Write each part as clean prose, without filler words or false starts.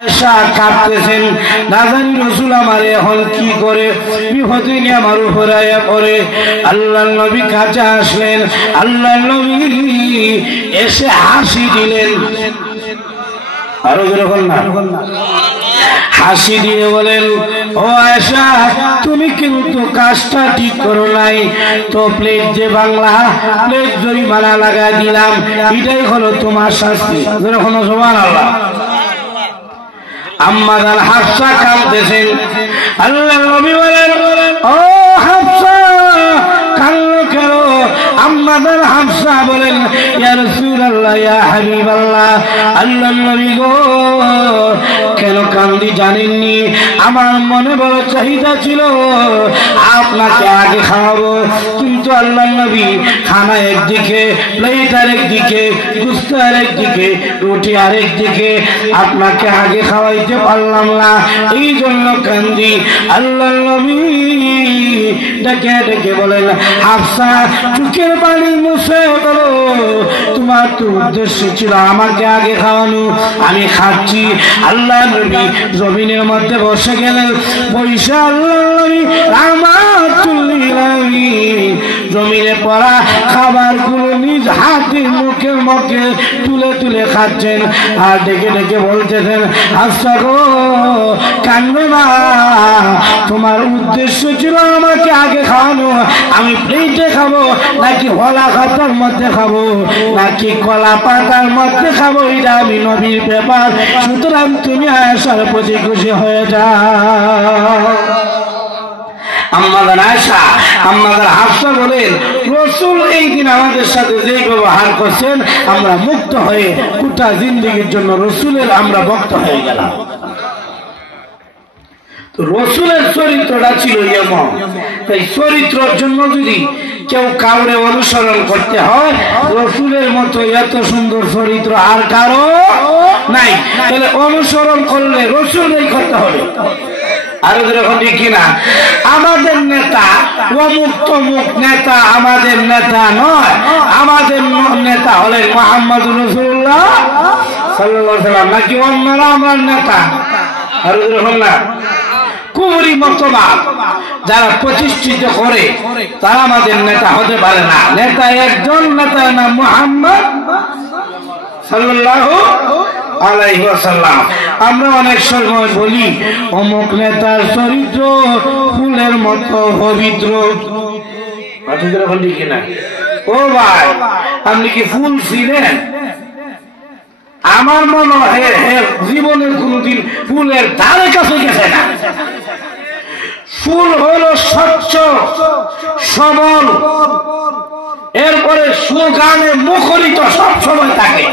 কাঁপতেছেন, নাজানি রাসূল আমারে এখন কি করে বিপদে নিয়ে আমার উপর আয়া পড়ে। আল্লাহর নবী কাছে আসলেন, আল্লাহর নবী এসে হাসি দিলেন, আরো যখন না হাসি দিয়ে বলেন, ও আয়েশা তুমি কিন্তু কাজটা ঠিক করো নাই তো, প্লেট যে বাংলা প্লেট জরিমানা লাগাই দিলাম, এটাই হলো তোমার শাস্তি। যখন সুবহানাল্লাহ। আম্মা জান হাফসা কাঁদতেছেন, আল্লাহর নবী বলেন, ও হাফসা কান্না কেন? আম্মা জান হাফসা বলেন, ইয়া রাসূলুল্লাহ ইয়া হাবিবাল্লাহ, আল্লাহর নবী গো কেন কান্দি জানেননি? আমার মনে বড় চাহিদা ছিল আপনাকে আগে খাওয়াবো, কিন্তু আল্লাহর নবী খানা একদিকে, প্লেট আরেকদিকে, গোশত আরেকদিকে, রুটি আরেকদিকে, আপনাকে আগে খাওয়াইতে পারলাম না, এই জন্য কান্দি। আল্লাহর নবী ডেকে ডেকে বলেন, হাফসা চোখের পানি মুছে করো, তোমার তো উদ্দেশ্য ছিল আমাকে আগে খাওয়ানো, আমি খাচ্ছি। আল্লাহ নবী জমিনের মধ্যে বসে গেলেন, বৈশা আল্লাহ নবী রাহমাতুল লিল আলামিন জমিনে পড়া খাবার গুলো নিজ হাতে মুখের মুখে তুলে তুলে খাচ্ছেন, আর ডেকে ডেকে বলতেছেন, হাফসা গো কান্নো না, তোমার উদ্দেশ্য ছিল আমাকে আগে খাওয়ানো, আমি প্লেটে খাবো নাকি হলা খাতার মধ্যে খাবো নাকি কলা পাতার মধ্যে খাবো, এটা আমি নবীর ব্যাপার, সুতরাং তুমি আয়েশার প্রতি খুশি হয়ে যাও। আম্মাজান আয়েশা, আম্মাজান হাফসা বলেন, রাসূল এই দিন আমাদের সাথে যে ব্যবহার করছেন, আমরা মুক্ত হয়ে গোটা জিন্দেগীর জন্য রাসূলের আমরা ভক্ত হয়ে গেলাম। রাসূলের চরিত্রটা ছিল এমন, তাই চরিত্রের জন্য যদি কেউ কাউরে অনুসরণ করতে হয়, রাসূলের মতো এত সুন্দর চরিত্র আর কারো নাই, তাহলে অনুসরণ করলে রাসূলই করতে হবে। আর যখন দেখি না আমাদের নেতা অমুক তমুক নেতা, আমাদের নেতা নয়, আমাদের নেতা হলেন মুহাম্মদুর রাসূলুল্লাহ সাল্লাল্লাহু আলাইহি ওয়াসাল্লাম, নাকি অন্যরা আমার নেতা? আর যখন না কুফরি মতবাদ যারা প্রতিষ্ঠিত করে তারা আমাদের নেতা হতে পারে না। নেতা একজন, নেতার নাম মুহাম্মদ সাল্লাল্লাহু আলাইহি ওয়াসাল্লাম। আমরা অনেক সময় বলি অমুক নেতার চরিত্র ফুলের মতো পবিত্র, ও ভাই আপনি কি ফুল ছিলেন? আমার মনে হয় জীবনের কোনদিন ফুলের ধারে কাছে গেছে না। ফুল হলো স্বচ্ছ সবল, এরপরে সুগানে মুখরিত সব সময় থাকে,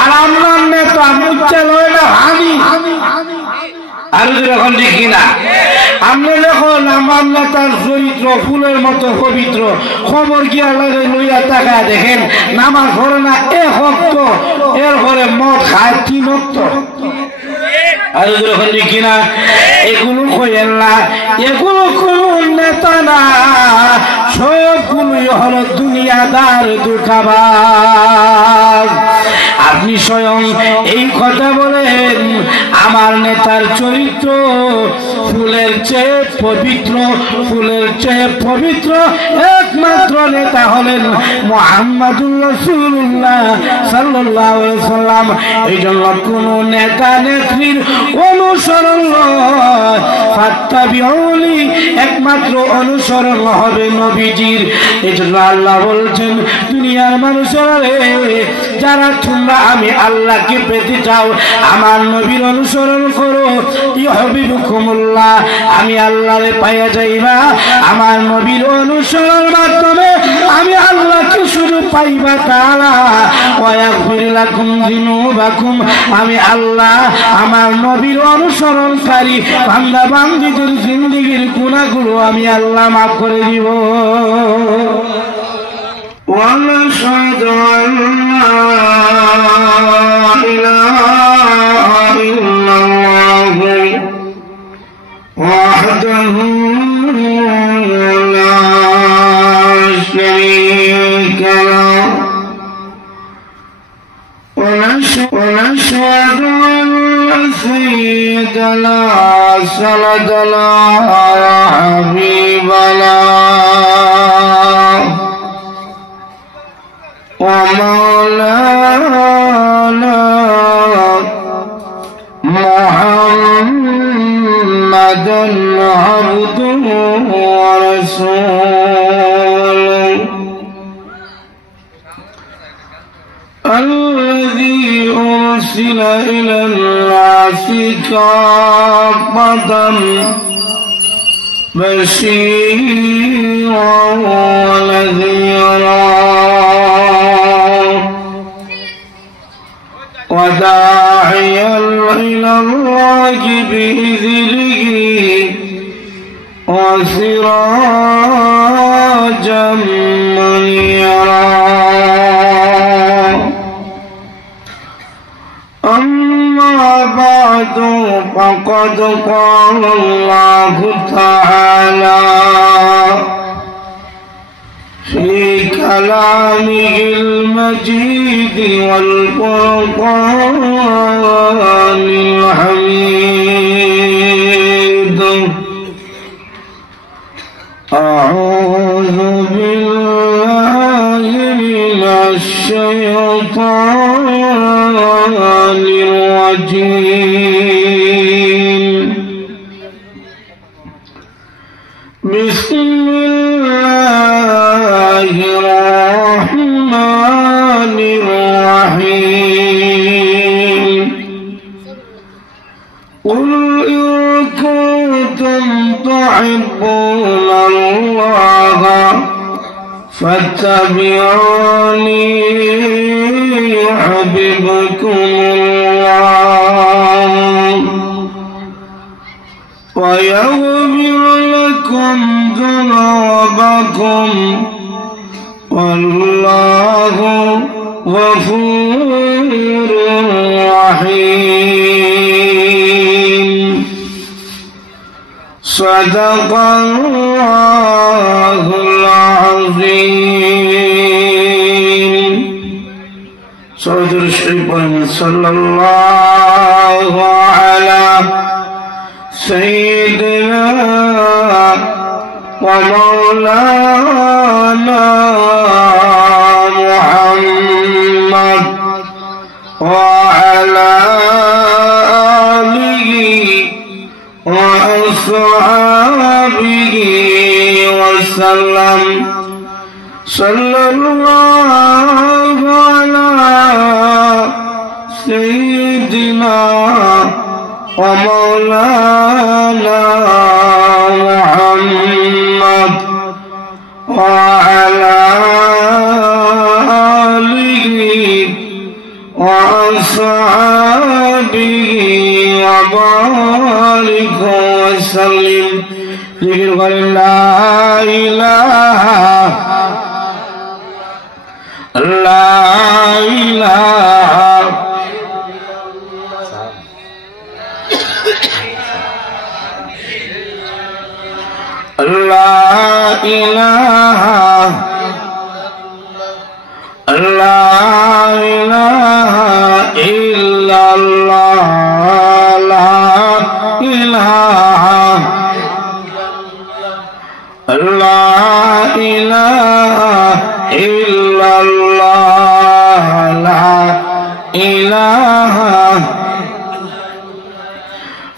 আর আমরা নেতা মুখে লয় না হানি। আর যখন দেখি না আমরা যখন আমার নেতার চরিত্র ফুলের মতো পবিত্র, খবর গিয়া লাগে লইয়া টাকা দেখেন নামাজ পড়ে না এক ওয়াক্ত, এরপরে মদ খায় 3 ওয়াক্ত। আর যখন দেখি না এগুলো কইেন না, এগুলো কোন নেতা না, সবগুলোই হলো দুনিয়াদার ধোঁকাবাজ। আপনি স্বয়ং এই কথা বলেন আমার নেতার চরিত্র ফুলের চেয়ে পবিত্র, ফুলের চেয়ে পবিত্র একমাত্র নেতা হলেন মুহাম্মদুর রাসূলুল্লাহ সাল্লাল্লাহু আলাইহি ওয়াসাল্লাম। এই জন্য কোন নেতা নেত্রীর অনুসরণ নয়, ফাত্তাবিউনি একমাত্র অনুসরণ হবে নবীজির। এই জন্য আল্লাহ বলছেন, দুনিয়ার মানুষেরা যারা তোমরা আমি আল্লাহকে পেতে চাও আমার নবীর অনুসরণ করো, ইউহিব্বুকুমুল্লাহ, আমি আল্লাহরে পাইয়া যাইবা। আমার নবীর অনুসরণের মাধ্যমে আমি আল্লাহকে শুধু পাইবা তাআলা, ওয়া ইয়াগফির লাকুম যুনুবাকুম, আমি আল্লাহ আমার নবীর অনুসরণকারী বান্দা বান্দীদের জিন্দেগীর গুনাহগুলো আমি আল্লাহ মাফ করে দিব। ونشهد أن لا إله إلا الله وحده لا شريك له ونشهد أن سيدنا سندنا وحبيبنا ومولانا محمد عبده ورسوله الذي أرسل إلى الناس كافة بشيرا ونذيرا وداعيا إلى الله بإذنه وسراجا منيرا أما بعد فقد قال الله تعالى في كلامه المجيد والفرقان الحميد أعوذ بالله من الشيطان الرجيم بسم الله الرحمن الرحيم قل إن كنتم تحبون الله فاتبعوني يحببكم الله ويغفر لكم ذنوبكم والله غفور رحيم صدق الله العظيم سورة الشريف صلى الله على سيدنا ومولانا محمد وعلى آله وأصحابه وسلم صلى الله على سيدنا ومولانا محمد وعلى آله وأصحابه وبارك وسلم ذكر لا إله لا إله لا إله لا إله إلا الله لا إله لا إله إلا الله لا إله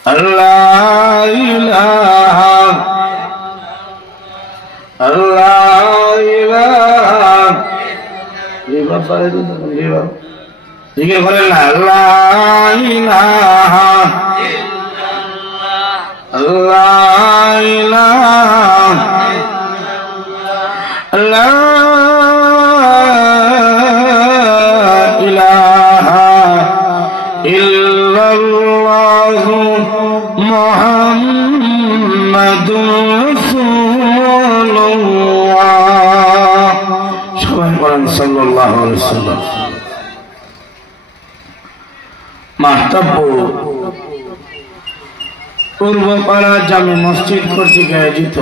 لا إله Allah ilah lima kali itu lima tiga kali Allah ilaha Allah ilaha la ilaha illallah Muhammadur Rasulullah sallallahu alaihi wasallam Mahtabpur Purbapara জামে মসজিদ কর্তৃক আয়োজিত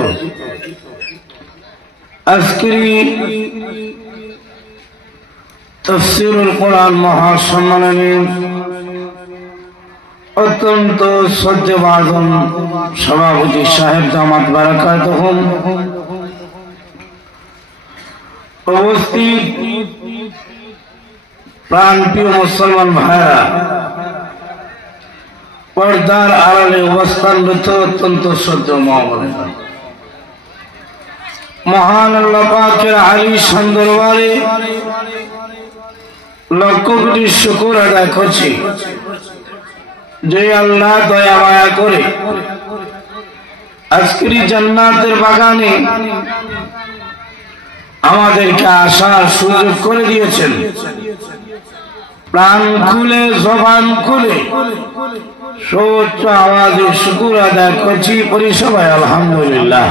আজকের তাফসীরুল কোরআন মহাসম্মেলনের অত্যন্ত শ্রদ্ধেয়ভাজন সভাপতি সাহেব জামাত বারাকাতুহুম, উপস্থিত প্রাণপ্রিয় মুসলমান ভাইরা, পর্দার আড়ালে অবস্থানরত অত্যন্ত শ্রদ্ধেয় মহাবলীরা, মহান আল্লাহ পাকের আলিশ দরবারে লক্ষ কোটি শুকর আদায় করছি যে আল্লাহ দয়া মায়া করে আজকের জান্নাতের বাগানে আমাদেরকে আসার সুযোগ করে দিয়েছেন। প্রাণ খুলে জবান খুলে সর্বোচ্চ আওয়াজে শুকর আদায় করছি পরিসভায় আলহামদুলিল্লাহ।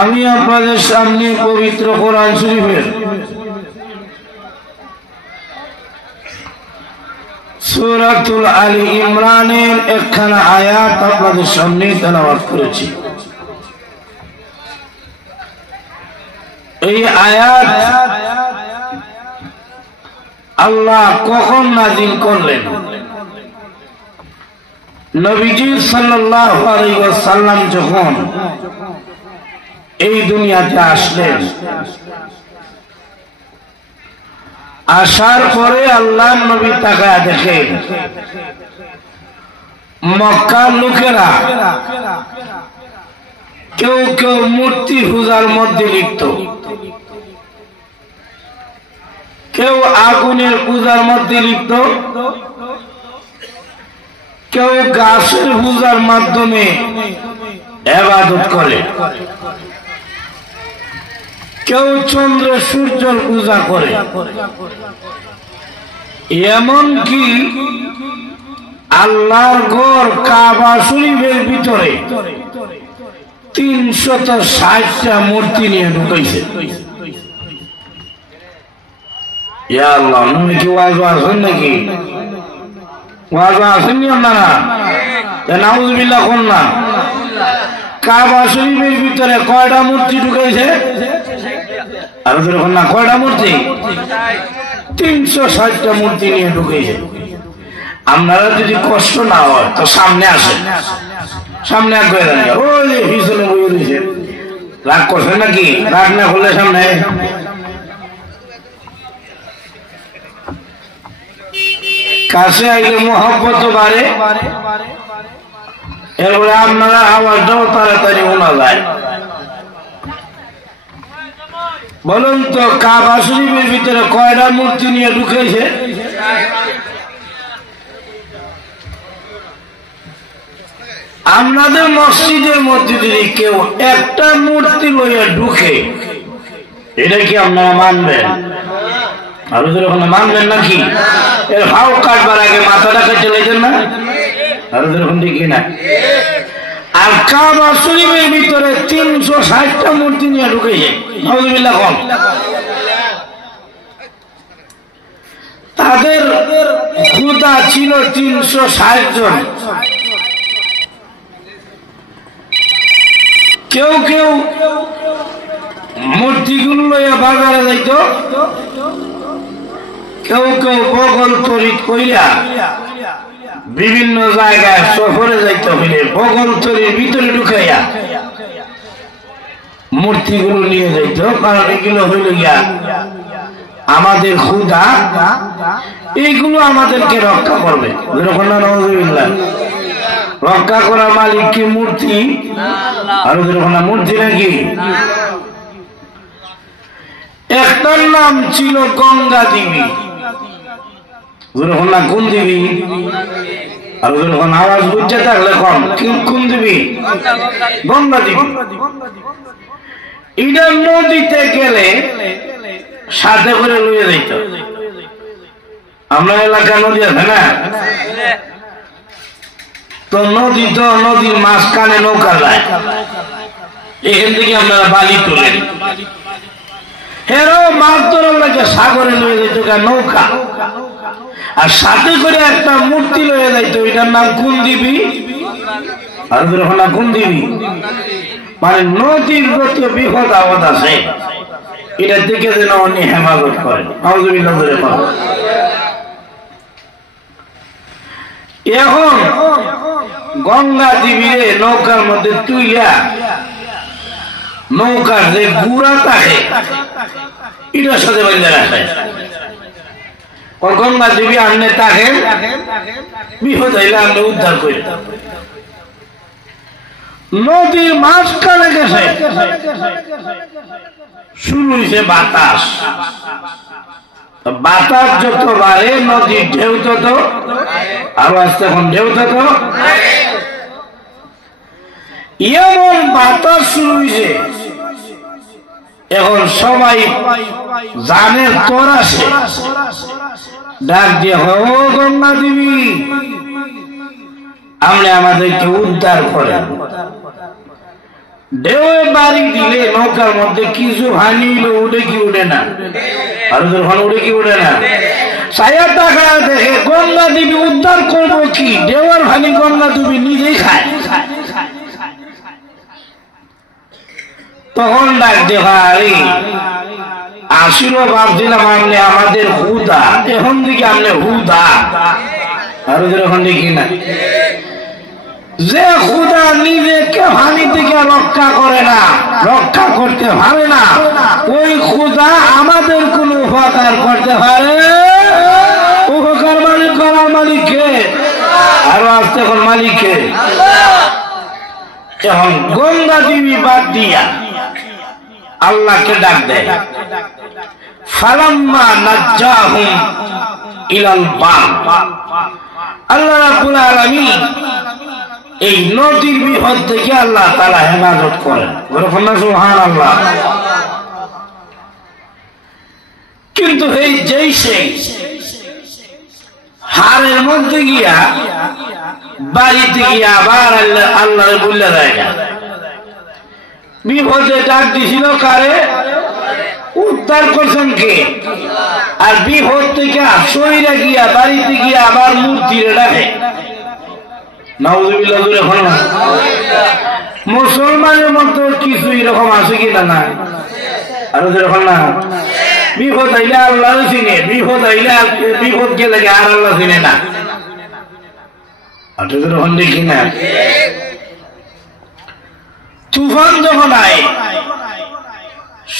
আমি আপনাদের সামনে পবিত্র কোরআন শরীফের সূরাতুল আলী ইমরানের একখানা আয়াত আপনাদের সামনে তেলাওয়াত করেছি। এই আয়াত আল্লাহ কখন নাযিল করলেন? নবীজি সাল্লাল্লাহু আলাইহি ওয়াসাল্লাম যখন এই দুনিয়াতে আসলেন, আসার পরে আল্লাহ নবী তাকায় দেখেন মক্কার লোকেরা কেউ কেউ মূর্তি পূজার মধ্যে লিপ্ত, কেউ আগুনের পূজার মধ্যে লিপ্ত, কেউ গাছের পূজার মাধ্যমে ইবাদত করে, কেউ চন্দ্র সূর্য পূজা করে। এমনকি আল্লাহর ঘর কাবা শরীফের ভিতরে 360টা মূর্তি নিয়ে ঢুকাইছে। ইয়া আল্লাহ, আপনি কি ওয়াজ আছেন নাকি? ওয়াজ আসেননি আপনারা? নাউজুবিল্লাহ কোন না। কাবা শরীফের ভিতরে কয়টা মূর্তি ঢুকাইছে? আর যখন না কয়টা মূর্তি? 360টা মূর্তি নিয়ে ঢুকেছে। আপনারা যদি কষ্ট না হয় তো সামনে আসেন, সামনে আগে ওই যে পিছনে বই রয়েছে। রাগ করছেন নাকি? রাগ না করলে সামনে কাছে আইলে মহব্বত বাড়ে, এরপরে আপনারা আওয়াজটাও তাড়াতাড়ি শোনা যায়। বলুন তো কাবা শরীফের ভিতরে কয়টা মূর্তি নিয়ে ঢুকেছে? আপনাদের মসজিদের মধ্যে যদি কেউ একটা মূর্তি লইয়া ঢুকে, এটা কি আপনারা মানবেন? আর ওখানে মানবেন নাকি? এর ভাও কাটবার আগে মাথাটা কেটে লেগেন না? আর ওরকম ঠিকই না। আর কাবা শরীফের ভিতরে 360টা মূর্তি নিয়ে ঢুকেছে। নাউজুবিল্লাহ কম। তাদের খোদা ছিল 360 জন। কেউ কেউ মূর্তিগুলো লইয়া বাজারে যাইত, কেউ কেউ বগল তরিত কইরা বিভিন্ন জায়গায় সফরে যাইতে হইলে বগল তরির ভিতরে ঢুকাইয়া মূর্তিগুলো নিয়ে যাইত। কারণ এগুলো হইল গিয়া আমাদের খোদা, এইগুলো আমাদেরকে রক্ষা করবে। রক্ষা করার মালিক কি মূর্তি? আর মূর্তি নাকি? একটার নাম ছিল গঙ্গা দেবী। কোন দেবী? আর যখন আওয়াজ বুঝতে থাকলে কম, কোন দেবী? গঙ্গা দেবী। এটা নদীতে গেলে সাথে করে লইয়া যাইত। আমরা এলাকা নদী আছে না, তো নদী তো নদীর মাঝখানে নৌকা যায়, এখান থেকে আপনারা বালি তোলেন। হেরো মাছ ধরার লাগে সাগরে লয়ে যাইত নৌকা, আর সাথে করে একটা মূর্তি লয়ে যাইত, এটার নাম কোন দেবী? আর কোন দেবী? মানে নদীর যত বিপদ আপদ আছে এটার দিকে যেন উনি হেফাজত করেন। নাউযুবিল্লাহ বলে বলেন। এখন গঙ্গা দেবীরে নৌকার মধ্যে তুইয়া নৌকার যে গুড়া থাকে এটার সাথে বেঁধে রাখে। গঙ্গা দেবী আনলে তাকে বিপদ হইলে আমরা উদ্ধার করি। নদীর মাঝখানে গেছে শুরু হয়েছে বাতাস। বাতাস যত বাড়ে নদীর ঢেউ তত আরো আসতে, এখন ঢেউ তত এমন বাতাস শুরু হয়েছে। এখন সবাই জানের তোর আসে ডাক দিয়ে, ও গঙ্গা দেবী আপনি আমাদেরকে উদ্ধার করেন। ঢেউয়ে বাড়ি দিলে নৌকার মধ্যে কিছু হানি হইলে উঠে কি উঠে না, আর যখন উঠে কি উঠে না। ছায়া টাকা দেখে গঙ্গা দেবী উদ্ধার করবো কি, ঢেউয়ের হানি গঙ্গা দেবী নিজেই খায়। তখন ডাক দেখা আসিল ভাবছিলাম আপনি আমাদের হুদা, এখন দিকে আপনি হুদা আর যখন দেখি না যে খুদা নিজেকে হানি থেকে রক্ষা করে না, রক্ষা করতে পারে না, ওই খুদা আমাদের কোন উপকার করতে পারে? উপকার মালিক করার মালিককে আরো আসতে এখন মালিককে। এখন গঙ্গা দেবী বাদ দিয়া আল্লাহকে ডাক দেয়। ফালাম্মা নাজ্জাহুম ইলাল বার, আল্লাহ রাব্বুল আলামিন এই নদীর বিপদ থেকে আল্লাহ তাআলা হেফাজত করেন। সুবহানাল্লাহ। কিন্তু এই যেই সেই হারের মধ্যে গিয়া বাড়িতে গিয়া আবার আল্লাহরে বললে যায় না। বিপদে ডাক দিছিল কারে? উদ্ধার করছেন কে? আর বিপদ থেকে সইরা গিয়া বাড়িতে গিয়া আবার মূর্তিরে ডাকে। নাউযুবিল্লাহ বলে এখন মুসলমানের মধ্যে কিছু এরকম আছে কিনা না? আর যখন না বিপদ আইলে আল্লাহ চিনে, বিপদ আইলে বিপদ গেলে আর আল্লাহ চিনে না। যখন দেখি না তুফান যখন আয়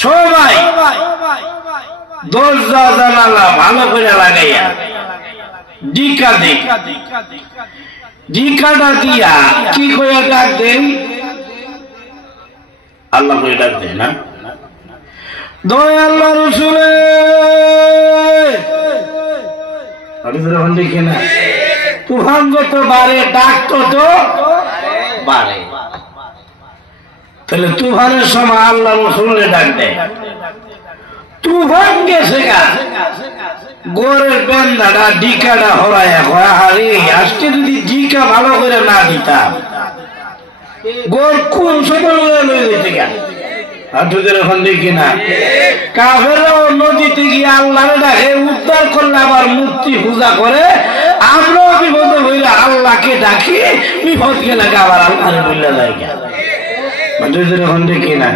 সবাই দরজা জানালা ভালো করে লাগাইয়া ডিকা দেই, ডিকাটা দিয়া কি করে ডাক দেন? আল্লাহ করে ডাক দেন না, দয়া আল্লাহ রসুলে। দেখে না তুফান যত বাড়ে ডাক তত বাড়ে। তাহলে তুফানের সময় আল্লাহ রসুলে ডাক দেয়। তুফান গেছে গা গোরের বেন্দাটা ডিকাটা হরাইয়া কয়া, আরে আজকে যদি ডিকা ভালো করে না দিতাম গোর কোন সময় লয়ে যেতে গা। এখন দেখি না কাফেররাও নদীতে গিয়ে আল্লাহরে ডাকে, উদ্ধার করলে আবার মূর্তি পূজা করে। আমরাও বিপদে হইলে আল্লাহকে ডাকি, বিপদ গেলে আবার আল্লাহরে বললে যায়। এখন দেখি না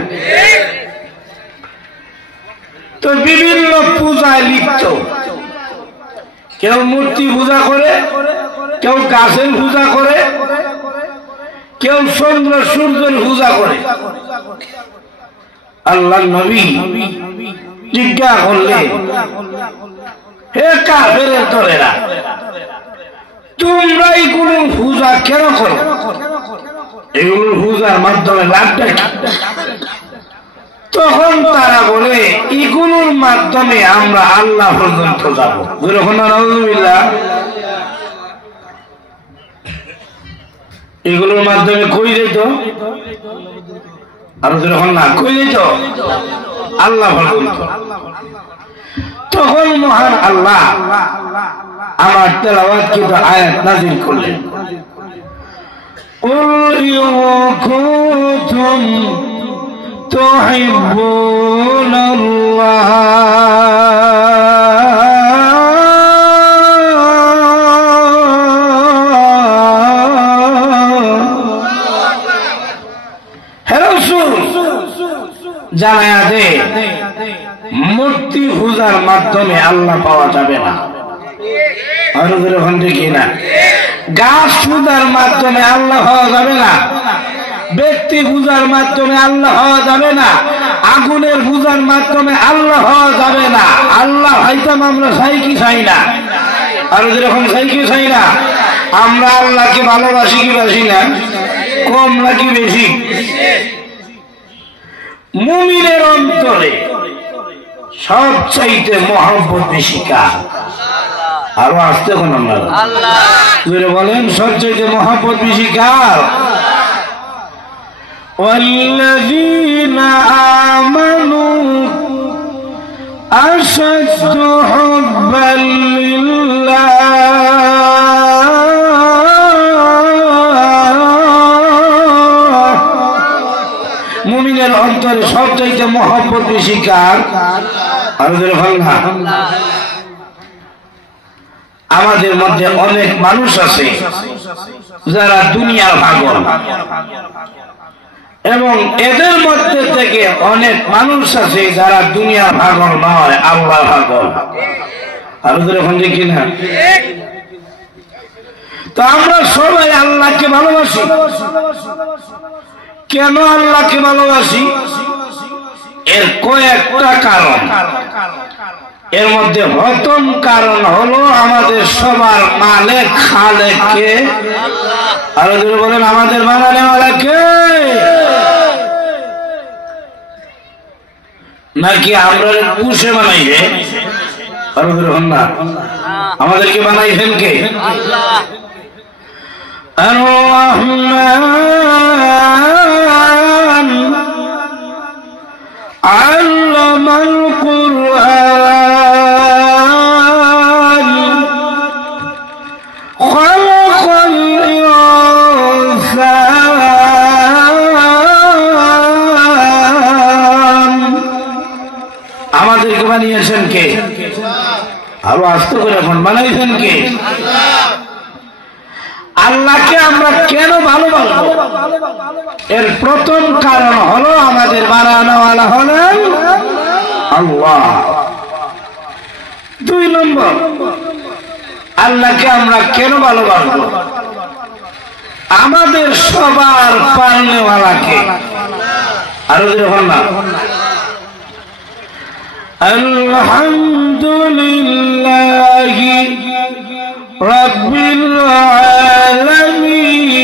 তো বিভিন্ন পূজায় লিপ্ত, কেউ মূর্তি পূজা করে, কেউ গাছের পূজা করে, কেউ চন্দ্র সূর্যের পূজা করে। আল্লাহ নবী জিজ্ঞাসা করলে, হে কাফেরের দলেরা, তোমরা এইগুলো পূজা কেন করো? এগুলো পূজার মাধ্যমে লাভটা কি? তখন তারা বলে, এগুলোর মাধ্যমে আমরা আল্লাহ পর্যন্ত যাবো। নাউযুবিল্লাহ। এগুলোর মাধ্যমে কই যেত? আর যখন না কই যেত আল্লাহ পর্যন্ত। তখন মহান আল্লাহ আমার তেলাওয়াত কিন্তু আয়াত নাযিল করলেন। قل إن كنتم تحبون الله জানায়া দে মাধ্যমে আল্লাহ পাওয়া যাবে না। দেখি না, গাছ পূজার মাধ্যমে আল্লাহ হওয়া যাবে না, ব্যক্তি পূজার মাধ্যমে আল্লাহ হওয়া যাবে না, আগুনের পূজার মাধ্যমে আল্লাহ হওয়া যাবে না। আল্লাহ হয়তাম আমরা চাই কি চাই না? আরো যেরকম চাই কি চাই না? আমরা আল্লাহকে ভালোবাসি কি বাসি না? কম নাকি বেশি? মুমিনের অন্তরে সবচাইতে মহব্বত বেশি কার? আরো আসতে কোন বলেন, সবচাইতে মহব্বত বেশি কার? والذين آمنوا أشد حبا لله মুমিনের অন্তরে সবচাইতে মহব্বত বেশি কার? আমাদের মধ্যে অনেক মানুষ আছে যারা দুনিয়ার পাগল, এবং এদের মধ্যে থেকে অনেক মানুষ আছে যারা দুনিয়ার পাগল নয়, আল্লাহ পাগল। আর এখন দেখি না, তো আমরা সবাই আল্লাহকে ভালোবাসি। কেন আল্লাহকে ভালোবাসি? এর কয়েকটা কারণ। এর মধ্যে প্রথম কারণ হলো আমাদের সবার মালিক খালেককে। আরো যদি বলেন, আমাদের বানানেওয়ালা কে? নাকি আমরা পুষে বানাইবে? আরো ধরুন না, আমাদেরকে বানাইছেন কে? আর-রহমান আল্লামাল কুরআন খালাকাল ইনসান। আমাদেরকে বানিয়েছেন কে? আরো আস্তে করে এখন, বানাইছেন কে? আল্লাহকে আমরা কেন ভালোবাসবো? এর প্রথম কারণ হলো আমাদের বানানোওয়ালা হলেন আল্লাহ। 2 নম্বর, আল্লাহকে আমরা কেন ভালোবাসবো? আমাদের সবার পালনেওয়ালাকে। আরো যখন না, আলহামদুলিল্লাহি রাব্বিল আলামিন।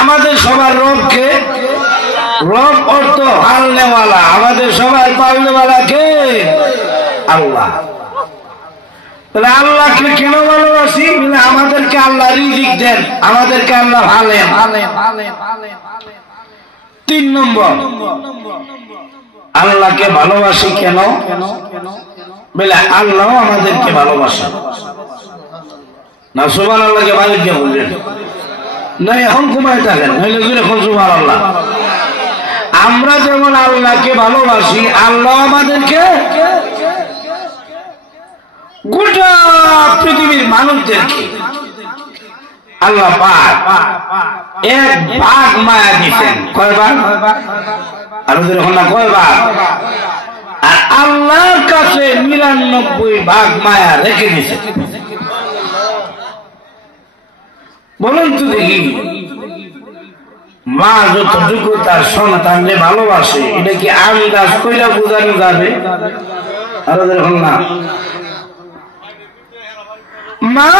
আমাদের সবার রবকে, রব অর্থ পালনেওয়ালা, আমাদের সবার পালনেওয়ালা কে? আল্লাহ। তাহলে আল্লাহকে কেন ভালোবাসি? আমাদেরকে আল্লাহ রিজিক দেন, আমাদেরকে আল্লাহ ভালেন। 3 নম্বর, আল্লাহকে ভালোবাসি কেন? বলে আল্লাহ আমাদেরকে ভালোবাসেন না। সুবহানাল্লাহকে মালিককে বলবেন না, এখন ঘুমায় থাকেন, এখন সুবহানাল্লাহ। আমরা যেমন আল্লাহকে ভালোবাসি, আল্লাহ আমাদেরকে, গোটা পৃথিবীর মানুষদেরকে আল্লাহ পাক 1 ভাগ মায়া দিচ্ছেন। কয় ভাগ? আর কয় ভাগ? আর আল্লাহর কাছে 99 ভাগ মায়া রেখে দিয়েছে। বলুন তো দেখি, মা যতটুকু তার সন্তানকে ভালোবাসে, এটা কি আন্দাজ কইরা বোঝানো যাবে? আর না, মা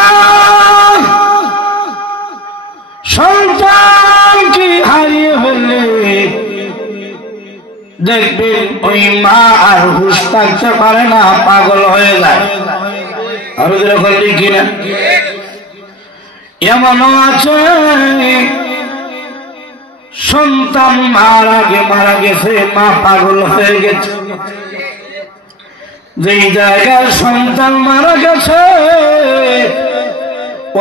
সন্তান কি হারিয়ে ফেললে দেখবেন ওই মা আর হুঁশ থাকতে পারে না, পাগল হয়ে যায়। আরো যেরকম দেখি না, এমনও আছে সন্তান মারা গেছে, মা পাগল হয়ে গেছে। যেই জায়গায় সন্তান মারা গেছে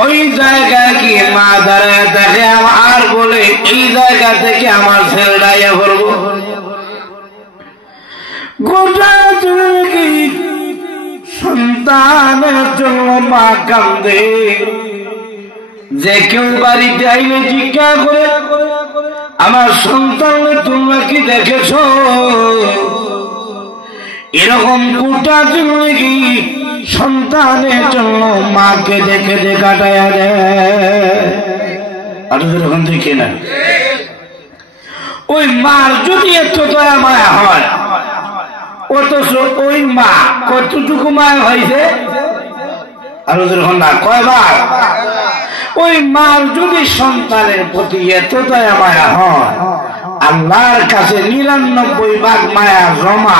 ওই জায়গায় গিয়ে মা দাঁড়ায় দেখে আর বলে, এই জায়গা থেকে আমার ছেলেটা ইয়ে করবো। গোটা জিন্দগি সন্তানের জন্য মা কান্দে। যে কেউ বাড়িতে আইলে জিজ্ঞাসা করে, আমার সন্তান তোমরা কি দেখেছো এরকম গোটা জিন্দগি সন্তানের জন্য মাকে দেখে কাটায়া দেয়? আর যখন দেখি না ওই মার যদি এত দয়া মায়া হয়, অথচ ওই মা কতটুকু মায়া হয়েছে? আর যখন না কয়বার? ওই মার যদি সন্তানের প্রতি এত দয়া মায়া হয়, আল্লাহর কাছে ৯৯ ভাগ মায়া জমা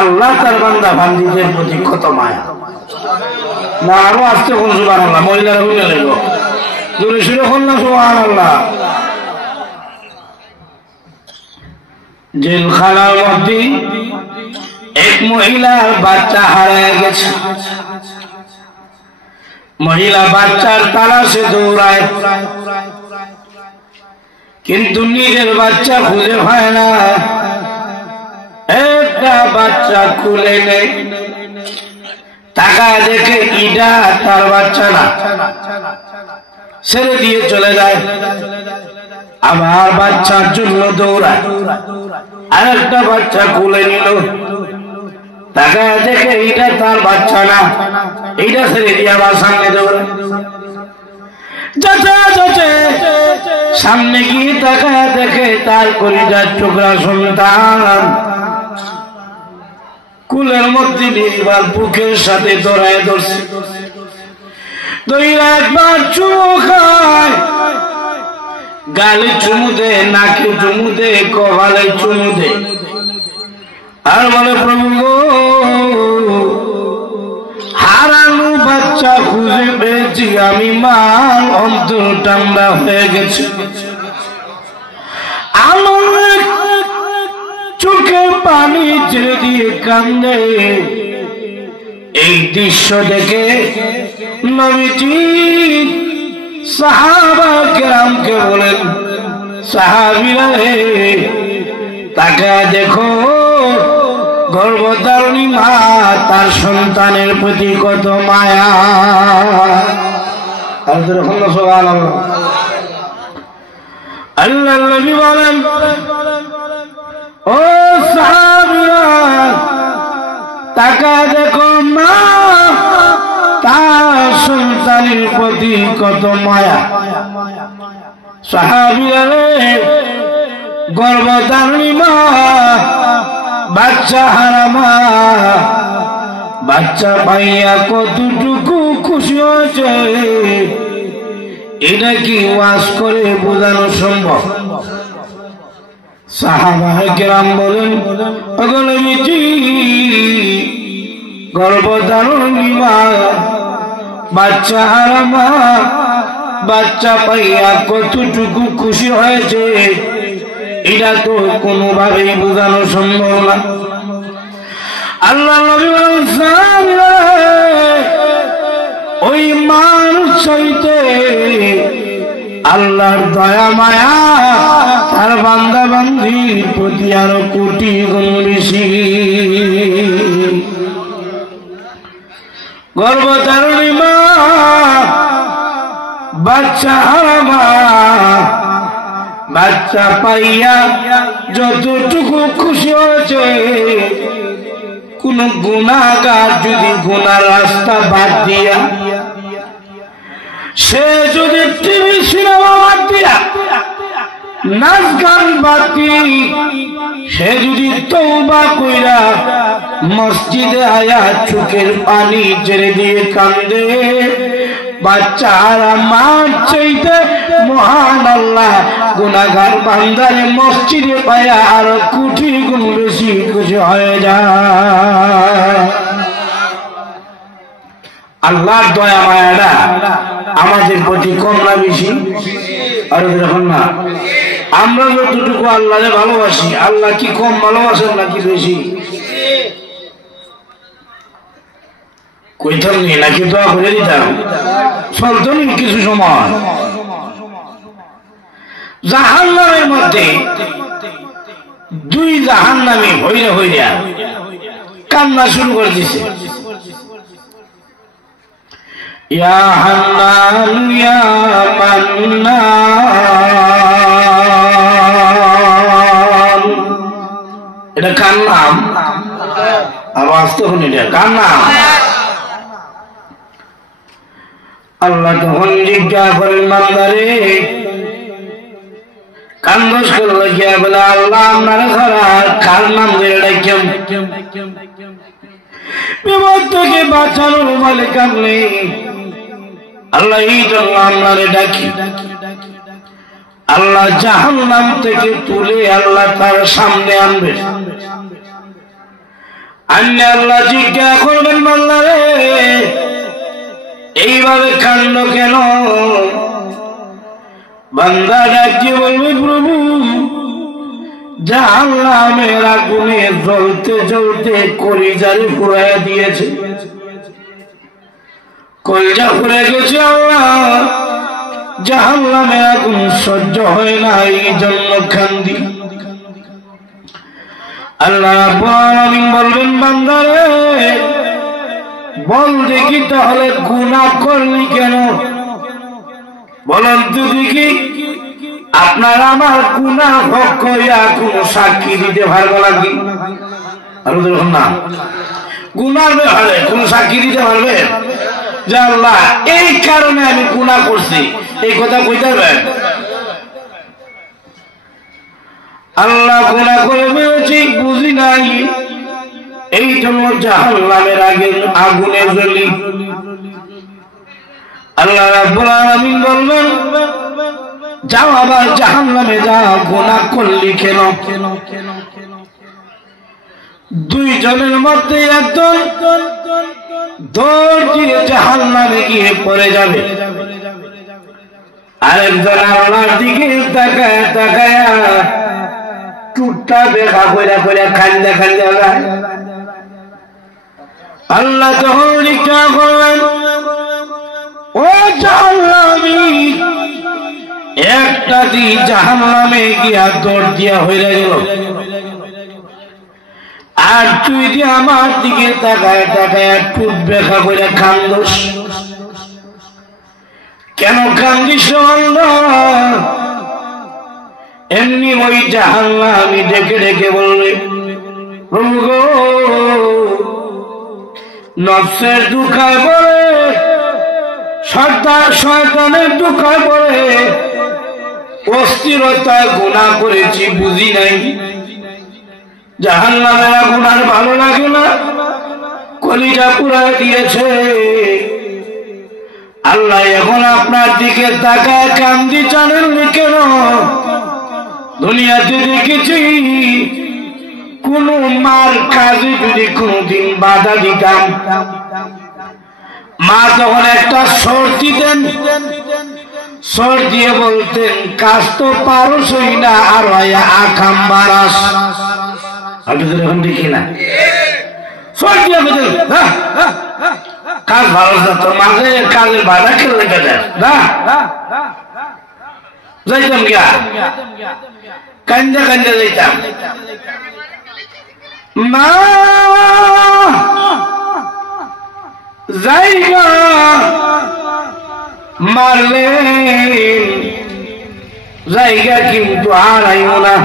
আল্লাহ তার বান্দা বান্দীদের প্রতি কত মায়া। না আরো আসতে কোন সুবহানাল্লাহ, মহিলারা বুঝে নেব জোরে সুরে কোন না সুবহানাল্লাহ। জেলখানার মধ্যে এক মহিলার বাচ্চা হারিয়ে গেছে। মহিলা বাচ্চার তালাশে দৌড়ায়, কিন্তু নিজের বাচ্চা খুঁজে পায় না। একটা বাচ্চা খুলে নেই, টাকা দেখে ইটা তার বাচ্চা না, ছেড়ে দিয়ে চলে যায়। আবার বাচ্চার জন্য দৌড়ায়, আর একটা বাচ্চা খুলে নিল, টাকা দেখে এটা তার বাচ্চা না, এইটা ছেড়ে দিয়ে আবার সামনে দৌড়ায়। সামনে গিয়ে টাকা দেখে তার কলিজার টুকরা সন্তান কুলের মধ্যে নির্বাল বুকের সাথে দৌড়ায় ধরছে। দইরা একবার চুমু খায়, গালে চুমু দে, নাকে চুমু দে, কপালে চুমু দে, আর বলে প্রভু গো হারানো বাচ্চা খুঁজে পেয়েছি আমি, মার অন্তর ঠান্ডা হয়ে গেছে। আমার চোখে পানি ছেড়ে দিয়ে কান্দে। এই দৃশ্য দেখে নবীজি সাহাবা কেরামকে বলেন, সাহাবীরা হে তাকে দেখো, গর্ভধারিণী মা তার সন্তানের প্রতি কত মায়া। আল্লাহ নবী বলেন, ও সাহাবীরা তাকে দেখো, মা তার সন্তানের প্রতি কত মায়া। সাহাবীরা গর্ভধারিণী মা, বাচ্চা হারা মা, বাচ্চা পাইয়া কতটুকু খুশি হয়েছে এটা কি ওয়াজ করে বোঝানো সম্ভব? সাহাবায়ে কেরাম বলেন, ওগো নবীজি গর্ভধারিণী মা, বাচ্চা হারা মা, বাচ্চা পাইয়া কতটুকু খুশি হয়েছে এটা তো কোনোভাবেই বোঝানো সম্ভব না। আল্লাহ নবী বলেন, ওই মানুষ চাইতে আল্লাহর দয়া মায়া তার বান্দা বান্দির প্রতি আরো কোটি গুণ বেশি। গর্ভধারিণী মা, বাচ্চা হারা মা, বাচ্চা পাইয়া যতটুকু খুশি হয়েছে, কোন গুনাহগার যদি গুনার রাস্তা বাদ দিয়া, সে যদি টিভি সিনেমা বাদ দিয়া, নাচ গান বাদ দিয়ে, সে যদি তওবা কইরা মসজিদে আয়া চোখের পানি ছেড়ে দিয়ে কান্দে, বাচ্চারা মার চাইতে মহান আল্লাহ গুনাহগার বান্দারে মসজিদে পায়া আরো কোটি গুণ বেশি খুশি হয়ে যায়। আল্লাহর দয়া মায়াটা আমাদের প্রতি কম না বেশি? আর দেখুন না, আমরা যতটুকু আল্লাহরে ভালোবাসি, আল্লাহ কি কম ভালোবাসেন নাকি বেশি? কইতাম নি নাকি দোয়া করে দিতাম? চলতনি কিছু সময়। জাহান্নামের মধ্যে দুই জাহান্নামী হইরা হইরা কান্না শুরু করে দিছে। ইয়া হান্নান ইয়া মান্নান এটা কার নাম? আওয়াজ তো শুনি, এটা কার নাম? আল্লাহ তখন জিজ্ঞাসা করেন, বান্দারে কান্দোস করলো গিয়া বলে, আল্লাহ আপনারা ছাড়া কার নাম ধরে ডাকেন? বিপদ থেকে বাঁচানোর মালিক আপনি, আল্লাহ এই জন্য আপনারে ডাকি। আল্লাহ জাহান্নাম থেকে তুলে আল্লাহ তার সামনে আনবে, আনলে আল্লাহ জিজ্ঞাসা করবেন, বান্দারে এইভাবে কান্দ কেন? বান্দা ডাকিয়ে বলবে, প্রভু জাহান্নামের আগুনে জ্বলতে জ্বলতে কলিজারে পুড়াইয়া দিয়েছে, কলিজা পুড়ে গেছে আল্লাহ, জাহান্নামের আগুন সহ্য হয় না, এই জন্য কান্দি। আল্লাহ রাব্বুল আলামিন বলবেন, বান্দারে বল দেখি তাহলে গুনাহ করলি কেন? বলেন তো দেখি, আপনার আমার গুনাহ হক কইয়া কোন সাক্ষী দিতে পারবে নাকি? আর দেখুন না, গুনার ব্যাপারে কোন সাক্ষী দিতে পারবে যে আল্লাহ এই কারণে আমি গুনাহ করছি, এই কথা কইতে পারবেন? আল্লাহ গুনাহ করে বলেছি বুঝি নাই, এই জন্য জাহান্নামের আগুনে জ্বলি। আল্লাহ রাব্বুল আলামিন বললেন, যাও আবার জাহান্নামে যাও, গুনাহ করলি কেন? দুইজনের মধ্যে একজন দৌড় দিয়ে জাহান্নামে গিয়ে পড়ে যাবে, আরেকজন আল্লাহর দিকে তাকায় তাকায় টুটটা দেখা কইরা কইরা কান্দা কান্দা যায়। আল্লাহ তখন জিজ্ঞাসা করলেন, ও জাহান্নামী, একটা দিন জাহান্নামে গিয়া দৌড় দিয়া হইয়া গেল, আর তুই যে আমার দিকে তাকায় তাকায় টুট দেখা কইরা কান্দোস, কেন কান্দিস? এমনি ওই জাহান্নামী ডেকে ডেকে বললে, প্রভু গো, নফসের দুঃখায় পড়ে, শয়তানের দুঃখায় পড়ে অস্থিরতায় গুনাহ করেছি, বুঝি নাই জাহান্নামের আগুন আর ভালো লাগে না, কলিজা পুড়ায় দিয়েছে। আল্লাহ এখন আপনার দিকে তাকায় কান্দি, জানেননি কেন? দুনিয়াতে দেখেছি কোন মার কাজে যদি কোনদিন বাধা দিতাম, মা যখন একটা সর দিতেন, সর দিয়ে বলতেন কাজ তো পারোসই না, আর আকাম বারাস। আপনি তো এখন দেখি না, সর দিয়ে বলতেন কাজ ভালো না, তোর মাঝে কাজের বাধা খেলে গেছে না, যাইতাম গিয়া কান্দা কান্দা যাইতাম, মা জায়গা মারলে জায়গা কিন্তু আর আইও না।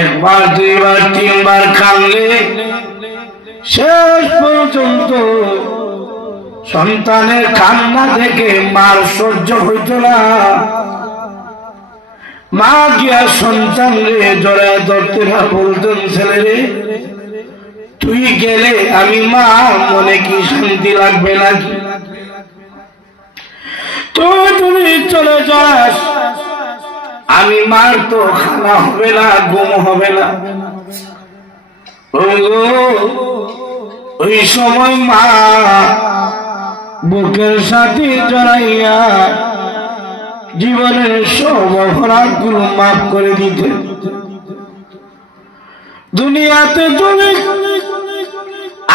একবার দুইবার তিনবার কানলে শেষ পর্যন্ত সন্তানের কান্না থেকে মার সহ্য হইত না, মা গিয়া সন্তান রে জড়ায় ধরতে না, বলতেন ছেলে রে তুই গেলে আমি মা মনে কি শান্তি লাগবে নাকি? তো তুমি চলে যাস, আমি মার তো খানা হবে না, ঘুম হবে না। ওই সময় মা বুকের সাথে জড়াইয়া জীবনের সব অপরাধগুলো মাফ করে দিতে। দুনিয়াতে তুমি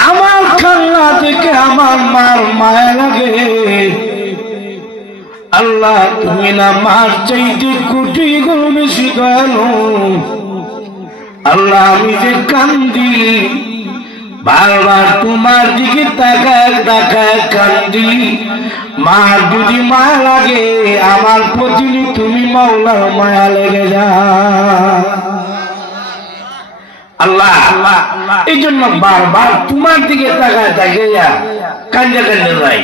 আমার কান্না থেকে আমার মার মায়া লাগে, আল্লাহ তুমি না মার চাইতে কোটি গুণ বেশি দয়ালু। আল্লাহ আমি যে কান্দি, বারবার তোমার দিকে তাকায় তাকায় কান্দি, মার যদি মায়া লাগে আমার প্রতি তুমি মাওলার মায়া লেগে যা। আল্লাহ এই জন্য বারবার তোমার দিকে তাকায় তাকিয়া কান্দে কান্দে যাই।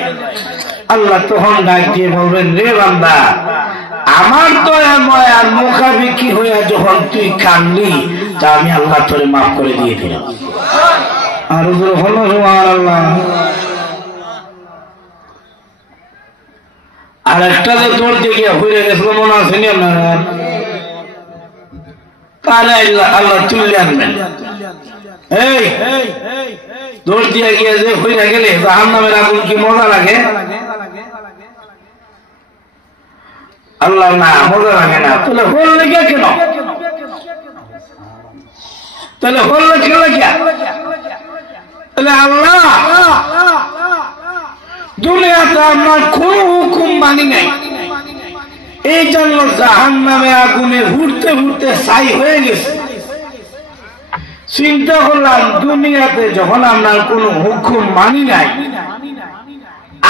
আল্লাহ তখন ডাক দিয়ে বলবেন, রে বান্দা, আমার দয়া ময়ার মুখাপেক্ষি হইয়া যখন তুই কান্দলি, তা আমি আল্লাহ তোরে মাফ করে দিয়ে দিলাম। আর হলো সুবহানাল্লাহ। আর একটা যে তোর দিকে হয়ে গেছিল মনে আছে নি আপনার, তাহলে আল্লাহ তুলে আনবেন। এই দৌড় দিয়ে গিয়ে যে হইয়া গেলে জাহান্নামের আগুন কি মজা লাগে? আল্লাহ না, মজা লাগে না। তাহলে হল লেগে কেন? তাহলে হল লেগে তাহলে আল্লাহ দুনিয়াতে আমার কোন হুকুম মানি নাই, এই জন্য জাহান্নামে আগুনে ঘুরতে ঘুরতে ছাই হয়ে গেছে। চিন্তা করলাম দুনিয়াতে যখন আপনার কোন হুকুম মানি নাই,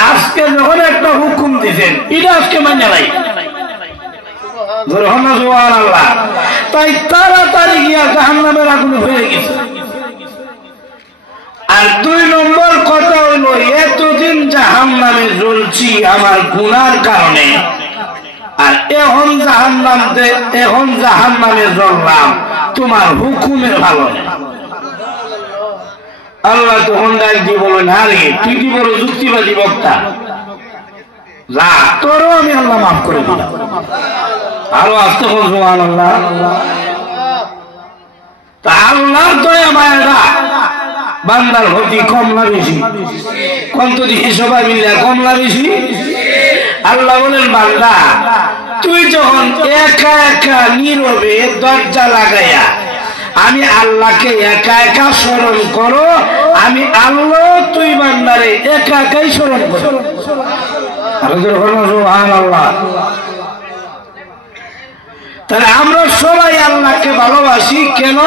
আজকে যখন একটা হুকুম দিয়েছেন এটা আজকে মানে নাই, সুবহানাল্লাহ। তাই তাড়াতাড়ি গিয়া জাহান্নামের আগুনে হয়ে গেছে। আর 2 নম্বর কথা হইল, এতদিন জাহান্নামে জ্বলছি আমার গুনার কারণে, আর এখন জাহান্নামে জ্বললাম তোমার হুকুমের ভালো। আল্লাহ তখন ডাক দিয়ে বলবেন, আরে তুই কি বড় যুক্তিবাদী বক্তা, যা তোরও আমি আল্লাহ মাফ করে দিলাম। আরো আসতে বল সুবহানাল্লাহ। তা আল্লাহর দয়া মায়েরা বান্দার হতি কম না বেশি? কম তো দেখি সবাই মিলে কম না বেশি? আল্লাহ বলেন, বান্দা তুই যখন একা একা নীরবে দরজা লাগাইয়া আমি আল্লাহকে একা একা স্মরণ করো, আমি আল্লাহ তুই বান্দারে একা একাই স্মরণ করো। সুবহানাল্লাহ। তাহলে আমরা সবাই আল্লাহকে ভালোবাসি কেন?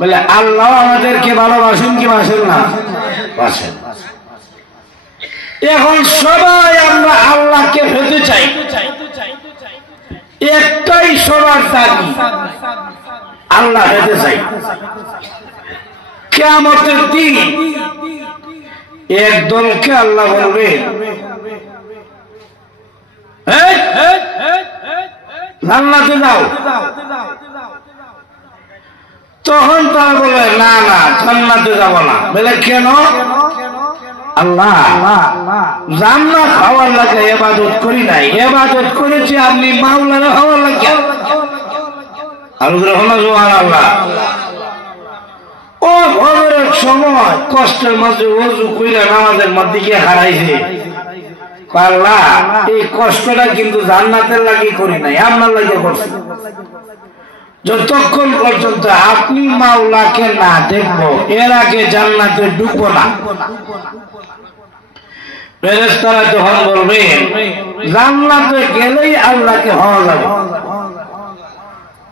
বলে আল্লাহ আমাদেরকে ভালোবাসেন কি বাসেন না? বাসেন। এখন সবাই আমরা আল্লাহকে পেতে চাই, একটাই সবার দাবি, আল্লাহ পেতে চাই। কিয়ামতের দিন এক দলকে আল্লাহ বলবে, জান্নাতে যাও। তখন তারা বলে, না না জান্নাতে যাব না। বলে কেন? আল্লাহ জান্নাত হওয়ার লাগে ইবাদত করি নাই, ইবাদত করেছি আপনি মাওলানা হওয়ার লাগে। সুবহানাল্লাহ। ও ভোরের সময় কষ্টের মধ্যে ওযু কইরা নামাজের মধ্যে গিয়ে হারাইছে। আল্লাহ এই কষ্টটা কিন্তু জান্নাতের লাগি করি নাই, আপনার লাগে করছি। যতক্ষণ পর্যন্ত আপনি মাওলাকে না দেখবো এর আগে জান্নাতে ঢুকবো না। ফেরেশতারা যখন বলবে জান্নাতে গেলেই আল্লাহকে হওয়া যাবে,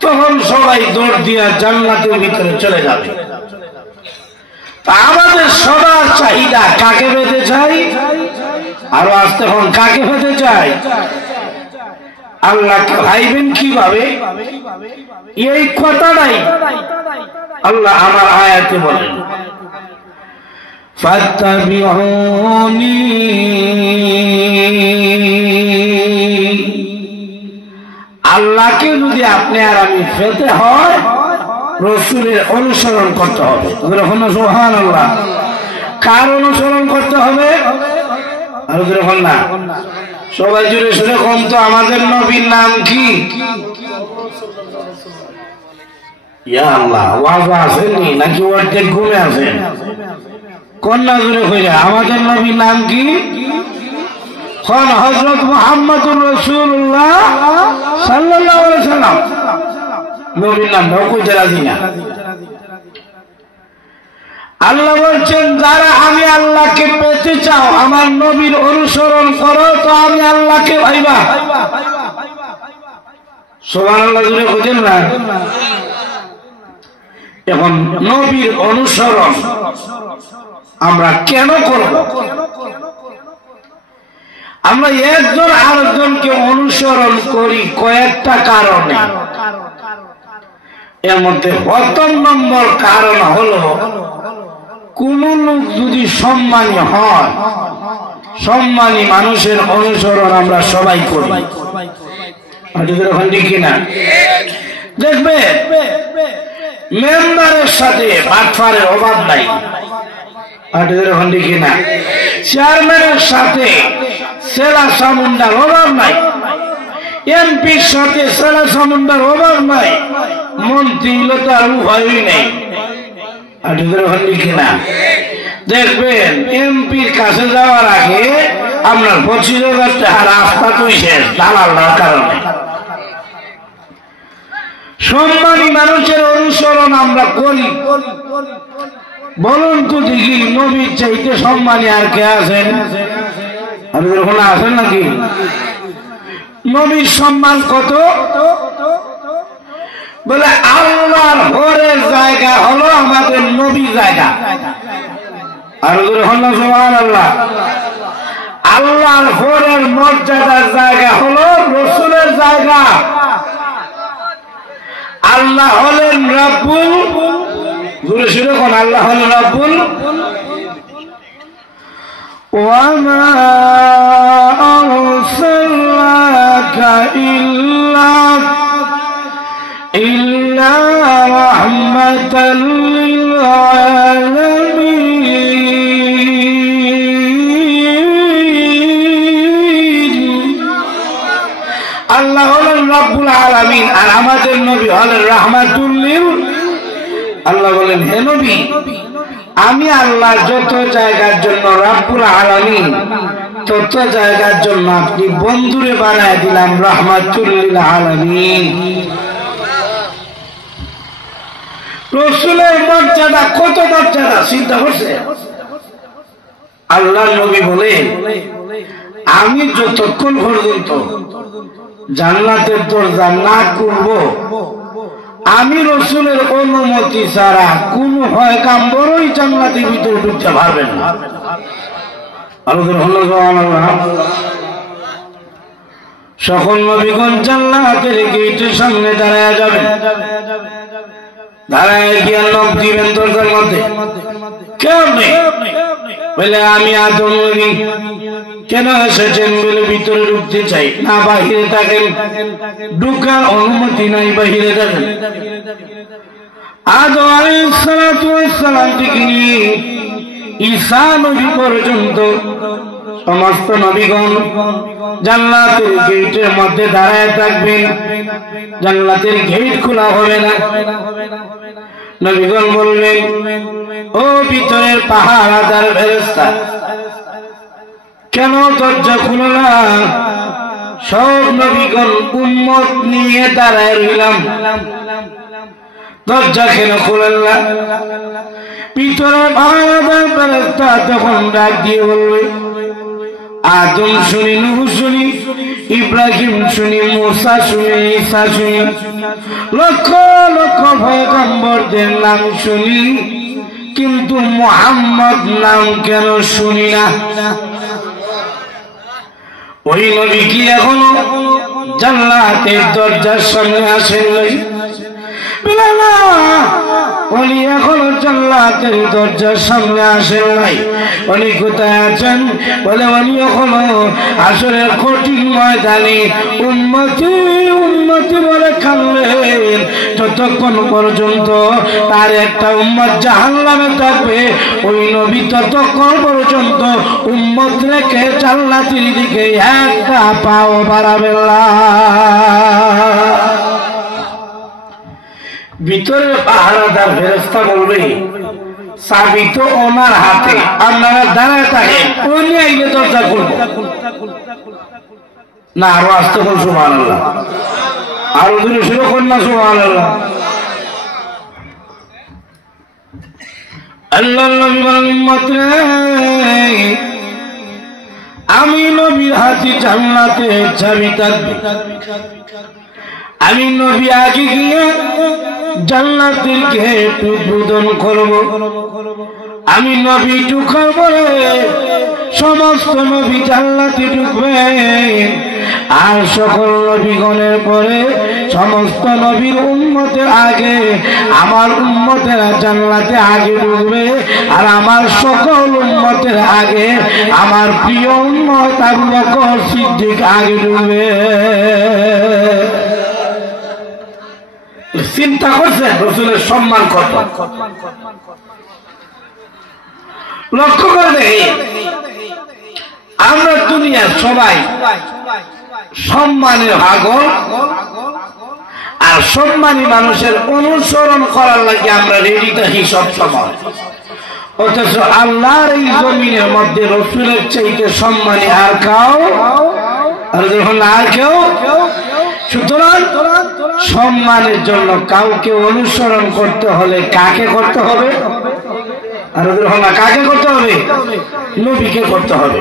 তখন সবাই দৌড় দিয়া জান্নাতের ভিতরে চলে যাবে। আমাদের সবার চাহিদা কাকে পেতে চাই? আরো আসতে হন কাকে পেতে চাই? আল্লাহকে ভাইবেন কিভাবে? এই কথাটাই আল্লাহ আমার আয়াতে বলেন, ফাত্তাবিউনি আল্লাহকে যদি আপনি আর আমি পেতে হয় রাসূলের অনুসরণ করতে হবে। সুবহানাল্লাহ। কার অনুসরণ করতে হবে? আর যখন না সবাই জুড়ে শুনে কম তো আমাদের নবীর নাম কি? ইয়া আল্লাহ, ওয়াজ আসেননি নাকি অর্ধেক ঘুমে আছেন? কন্যা জুড়ে কইরা আমাদের নবীর নাম কি? কোন? হযরত মুহাম্মদুর রাসূলুল্লাহ সাল্লাল্লাহু আলাইহি ওয়াসাল্লাম। নবীর নাম কইতে রাজি না। আল্লাহ বলছেন, যারা আমি আল্লাহকে পেতে চাও আমার নবীর অনুসরণ করো, তো আমি আল্লাহকে ভাইবা। সুবহানাল্লাহ জুড়ে বুঝেন না? এখন নবীর অনুসরণ আমরা কেন করব? আমরা একজন আরেকজনকে অনুসরণ করি কয়েকটা কারণে। এর মধ্যে প্রথম নম্বর কারণ হলো কোন লোক যদি সম্মানী হয়, সম্মানী মানুষের অনুসরণ আমরা সবাই করি, ঠিক কিনা? দেখবে মেম্বারের সাথে বাটফারের অভাব নাই, ঠিক কিনা? চেয়ারম্যানের সাথে সেলা সামুন্ডার অভাব নাই, এমপির সাথে সেলা সামুন্ডার অভাব নাই, মন্ত্রী লতার উভয়ই নেই, ঠিক কিনা? দেখবেন এমপির কাছে যাওয়ার আগে আপনার 25,000 টাকা রাস্তা তুই শেষ দালালটার কারণে। সম্মানী মানুষের অনুসরণ আমরা করি। বলুন তো দেখি নবীর চাইতে সম্মানী আর কে আছেন? ওখানে আছেন নাকি? নবীর সম্মান কত? বলে আল্লাহর ঘরের জায়গা হলো আমাদের নবী জায়গা। আর সুবহানাল্লাহ, আল্লাহর ঘরের মর্যাদার জায়গা হলো রাসূলের জায়গা। আল্লাহ হলেন রাব্বুল, জোরে সুরে কোন আল্লাহ হলেন রাব্বুল। ওয়া মা আরসালনাকা ইল্লা রাহমাতাল লিল আলামিন। আল্লাহ হলেন রব্বুল আলামিন আর আমাদের নবী হলেন রাহমাতুল লিল। আল্লাহ বলেন, হে নবী, আমি আল্লাহ যত জায়গার জন্য রব্বুল আলামিন, তত জায়গার জন্য আপনি বন্ধুরে বানায় দিলাম রাহমাতুল লিল আলামিন। রাসূলের মর্যাদা কত মর্যাদা চিন্তা করছে? আল্লাহ নবী বলেন, আমি যতক্ষণ পর্যন্ত জান্নাতের দরজা না করব, আমি রাসূলের অনুমতি ছাড়া কোন হয় কাম্বরই জান্নাতের ভিতরে ঢুকতে পারবেন না। সকল নবীগণ জান্নাতের গেটের সামনে দাঁড়ায় যাবেন, দাঁড়ায় গিয়ে নখ দিবেন দরজার মধ্যে। কেউ নেই বলে, আমি আদম নবী, কেন এসেছেন? বলে, ভিতরে ঢুকতে চাই। না, বাহিরে থাকেন, ঢুকার অনুমতি নাই, বাহিরে থাকেন। আদম আলাইহিস সালাতু ওয়াস সালাম থেকে নিয়ে ঈসা নবী পর্যন্ত সমস্ত নবীগণ জান্নাতের গেটের মধ্যে দাঁড়ায় থাকবেন, জান্নাতের গেট খোলা হবে না। নবীগণ বলবেন, ও ভিতরের পাহারাদার ফেরেশতা, কেন দরজা খুলো না? সব নবীগণ উম্মত নিয়ে দাঁড়ায় রইলাম, দরজা কেন খুলেন না? ভিতরের পাহারাদার ফেরেশতা তখন ডাক দিয়ে বলবে, আদম শুনি, নূহ শুনি, ইব্রাহিম শুনি, মুসা শুনি, ঈসা শুনি, লক্ষ লক্ষ পয়গম্বরদের নাম শুনি, কিন্তু মুহাম্মদ নাম কেন শুনি না? ওই নবী কি এখনো জান্নাতের দরজার সামনে আসেন নাই? উনি এখনো জান্নাতের দরজার সামনে আসেন নাই। উনি কোথায় আছেন? বলে, উনি এখনো আসরের কঠিন ময়দানে উম্মতি উম্মতি বলে কাঁদলেন। যতক্ষণ পর্যন্ত তার একটা উম্মত জাহান্নামে থাকবে, ওই নবী ততক্ষণ পর্যন্ত উম্মত রেখে জান্নাতের দিকে একটা পাও বাড়াবেন না। ভিতরে পাহারাদার ফেরেশতা বলবে, চাবি তো ওনার হাতে, আপনারা দাঁড়ায় থাকেন, উনি আইলে দরজা খুলব না। আরো আসতে বল সুবহানাল্লাহ, আরো দূরে শুরু কর না সুবহানাল্লাহ। আল্লাহ নবী বলেন, উম্মত রে, আমি নবীর হাতে জান্নাতের চাবি থাকবে। আমি নবী আগে গিয়ে জান্নাতের গেট উদ্বোধন করব। আমি নবী ঢুকার পরে সমস্ত নবী জান্নাতে ঢুকবে, আর সকল নবীগণের পরে সমস্ত নবীর উম্মতের আগে আমার উম্মতেরা জান্নাতে আগে ঢুকবে, আর আমার সকল উম্মতের আগে আমার প্রিয় উম্মত আবু বকর সিদ্দিক আগে ঢুকবে। চিন্তা করছেন রাসূলের সম্মান কত? লক্ষ্য করে দেখি আমরা দুনিয়ার সবাই সম্মানের পাগল, আর সম্মানী মানুষের অনুসরণ করার লাগে আমরা রেডি থাকি সব সময়। অথচ আল্লাহর এই জমিনের মধ্যে রাসূলের চাইতে সম্মানী আর কেউ। সুতরাং সম্মানের জন্য কাউকে অনুসরণ করতে হলে কাকে করতে হবে? আর কাকে করতে হবে? নবীকে করতে হবে।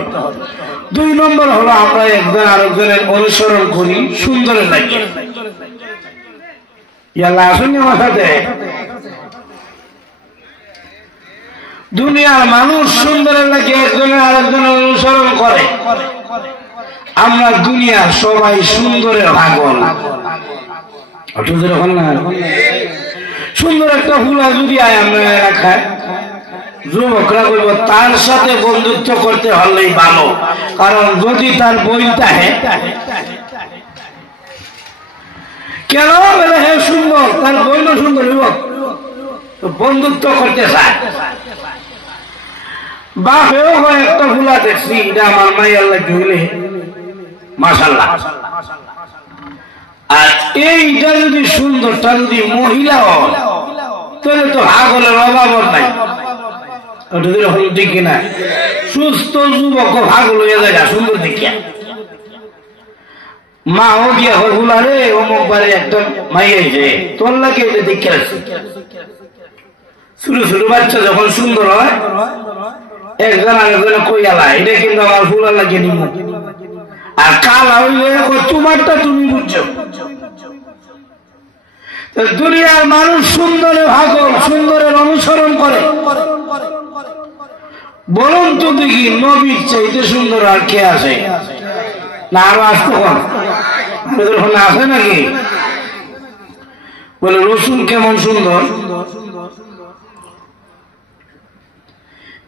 2 নম্বর হলো আমরা একজন আরেকজনের অনুসরণ করি সুন্দরের লাগে। আসুন আমার সাথে, দুনিয়ার মানুষ সুন্দরের লাগে একজনের আরেকজনের অনুসরণ করে। আমরা দুনিয়ার সবাই সুন্দরের পাগল। সুন্দর একটা ফুলা যদি আয় আমরা খায়, যুবকরা বলবো তার সাথে বন্ধুত্ব করতে হলেই ভালো, কারণ যদি তার বই থাকে কেন বলে হে সুন্দর, তার বইল সুন্দর যুবক বন্ধুত্ব করতে চায়। বাপেও হয় একটা ফুলা দেখছি, এটা আমার মাইয়ার লাগে হইলে মাশাআল্লাহ। আর এইটা যদি সুন্দরটা যদি মহিলা হয় তাহলে তো পাগলের অভাব নাই। ঠিক কিনা? সুস্থ যুবক পাগল হয়ে যায় সুন্দর দেখিয়া। মাও দিয়া হগুলা রে অমুক বারে একটা মাইয়াইছে তোর লাগে এটা দেখে আসছে। ছোট ছোট বাচ্চা যখন সুন্দর হয় একজন আরেকজন কইয়ালা এটা কিন্তু আমার ফুলা লাগিয়ে নিব, আর কালা হইলে তোমারটা তুমি বুঝছো। দুনিয়ার মানুষ সুন্দরের পাগল, সুন্দরের অনুসরণ করে। বলুন তো দেখি নবীর চাইতে সুন্দর আর কে আছে? না আরো আসতো কোন আছে নাকি? বলে রসুল কেমন সুন্দর।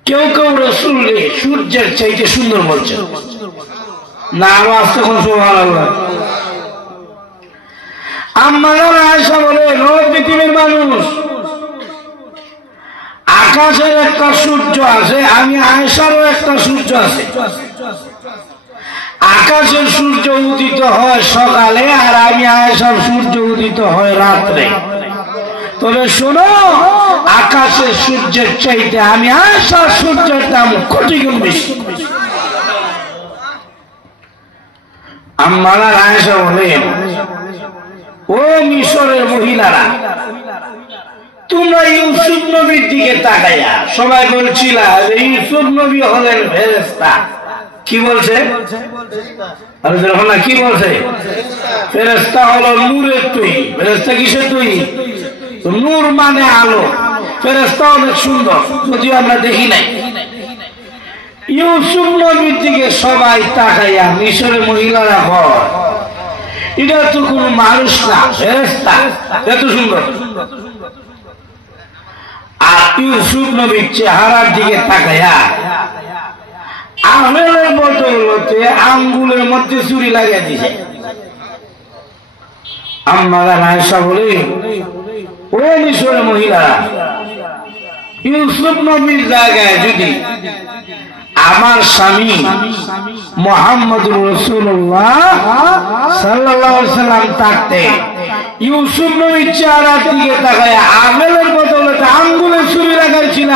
কেউ কেউ রসুল সূর্যের চাইতে সুন্দর বলছে। না আরো আসতো কোন সুবহানাল্লাহ। আমার আয়েশা বলে পৃথিবীর মানুষ আকাশের একটা সূর্য আছে, আমি আয়েশারও একটা সূর্য আছে। আকাশের সূর্য উদিত হয় সকালে, আর আমি আয়েশার সূর্য উদিত হয় রাত্রে। তবে শোনো, আকাশের সূর্যের চাইতে আমি আয়েশার সূর্যের দাম কোটি গুণ বেশি। আমার আয়েশা বলেন, ও মিশরের মহিলারা, তোমরা ইউসুফ নবীর দিকে তাকাইয়া সবাই বলছিল ইউসুফ নবী হলেন ফেরেশতা। কি বলছে? কি বলছে? ফেরেশতা হলো নূরের তৈরি। ফেরেশতা কিসের তৈরি? নূর মানে আলো। ফেরেশতা অনেক সুন্দর, যদিও আমরা দেখি নাই। ইউসুফ নবীর দিকে সবাই তাকাইয়া মিশরের মহিলারা হয় এটা তো কোন মানুষ না, ফেরেশতা, এত সুন্দর। আর ইউসুফ নবীর চেহারার দিকে তাকাইয়া আমেলের বদৌলতে আঙ্গুলের মধ্যে চুরি লাগিয়ে দিছে। আম্মারা আয়েশা বলে, ও মিশরের মহিলারা, ইউসুফ নবীর জায়গায় যদি আমার স্বামী মুহাম্মদুর রাসূলুল্লাহ সাল্লাল্লাহু আলাইহি সাল্লাম থাকতে ইউসুফ নবীর চেহারার দিকে তাকায় আমেলের বদৌলতে আঙ্গুলে ছুরি লাগাইছিল,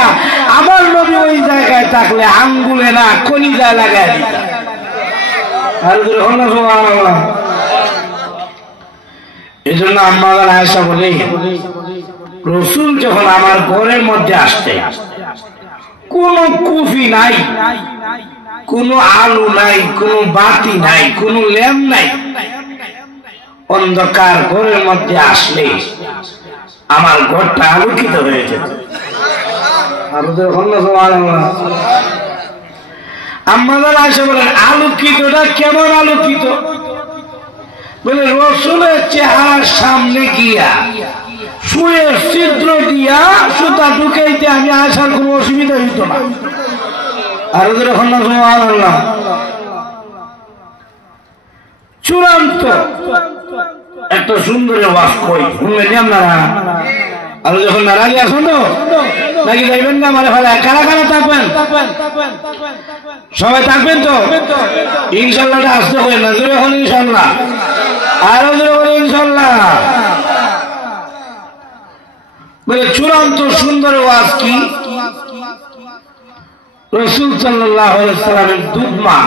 আমার নবী ওই জায়গায় থাকলে আঙ্গুলে না কলিজায় লাগাই দিত। সুবহানাল্লাহ। এই জন্য আম্মা আয়েশা বলে, রাসূল যখন আমার ঘরের মধ্যে আসতে কোন কুফি নাই, কোন আলো নাই, কোন বাতি নাই, কোন ল্যাম্প নাই, অন্ধকার ঘরের মধ্যে আসলে আমার ঘরটা আলোকিত হয়ে যেত। আম্মা আয়েশা বলেন, আলোকিতটা কেমন আলোকিত? বলে রসুলের চেহারার সামনে গিয়া শুয়ে ছিদ্র দিয়া সুতা ঢুকাইতে আমি আসার কোনো অসুবিধা হইত না। আর যখন না চূড়ান্ত একটা সুন্দর ওয়াজ কই শুনলেন আপনারা? আর যখন নারাজি আসুন তো নাকি যাইবেন না মানে ফেলে কারা কারা থাকবেন? সবাই থাকবেন তো ইনশাল্লাহ? আসতে হবে না জোরে এখন ইনশাল্লাহ, আরো জোরে বলে ইনশাল্লাহ। বলে চূড়ান্ত সুন্দর ওয়াজ কি? রাসূল সাল্লাল্লাহু আলাইহি ওয়াসাল্লামের দুধ মা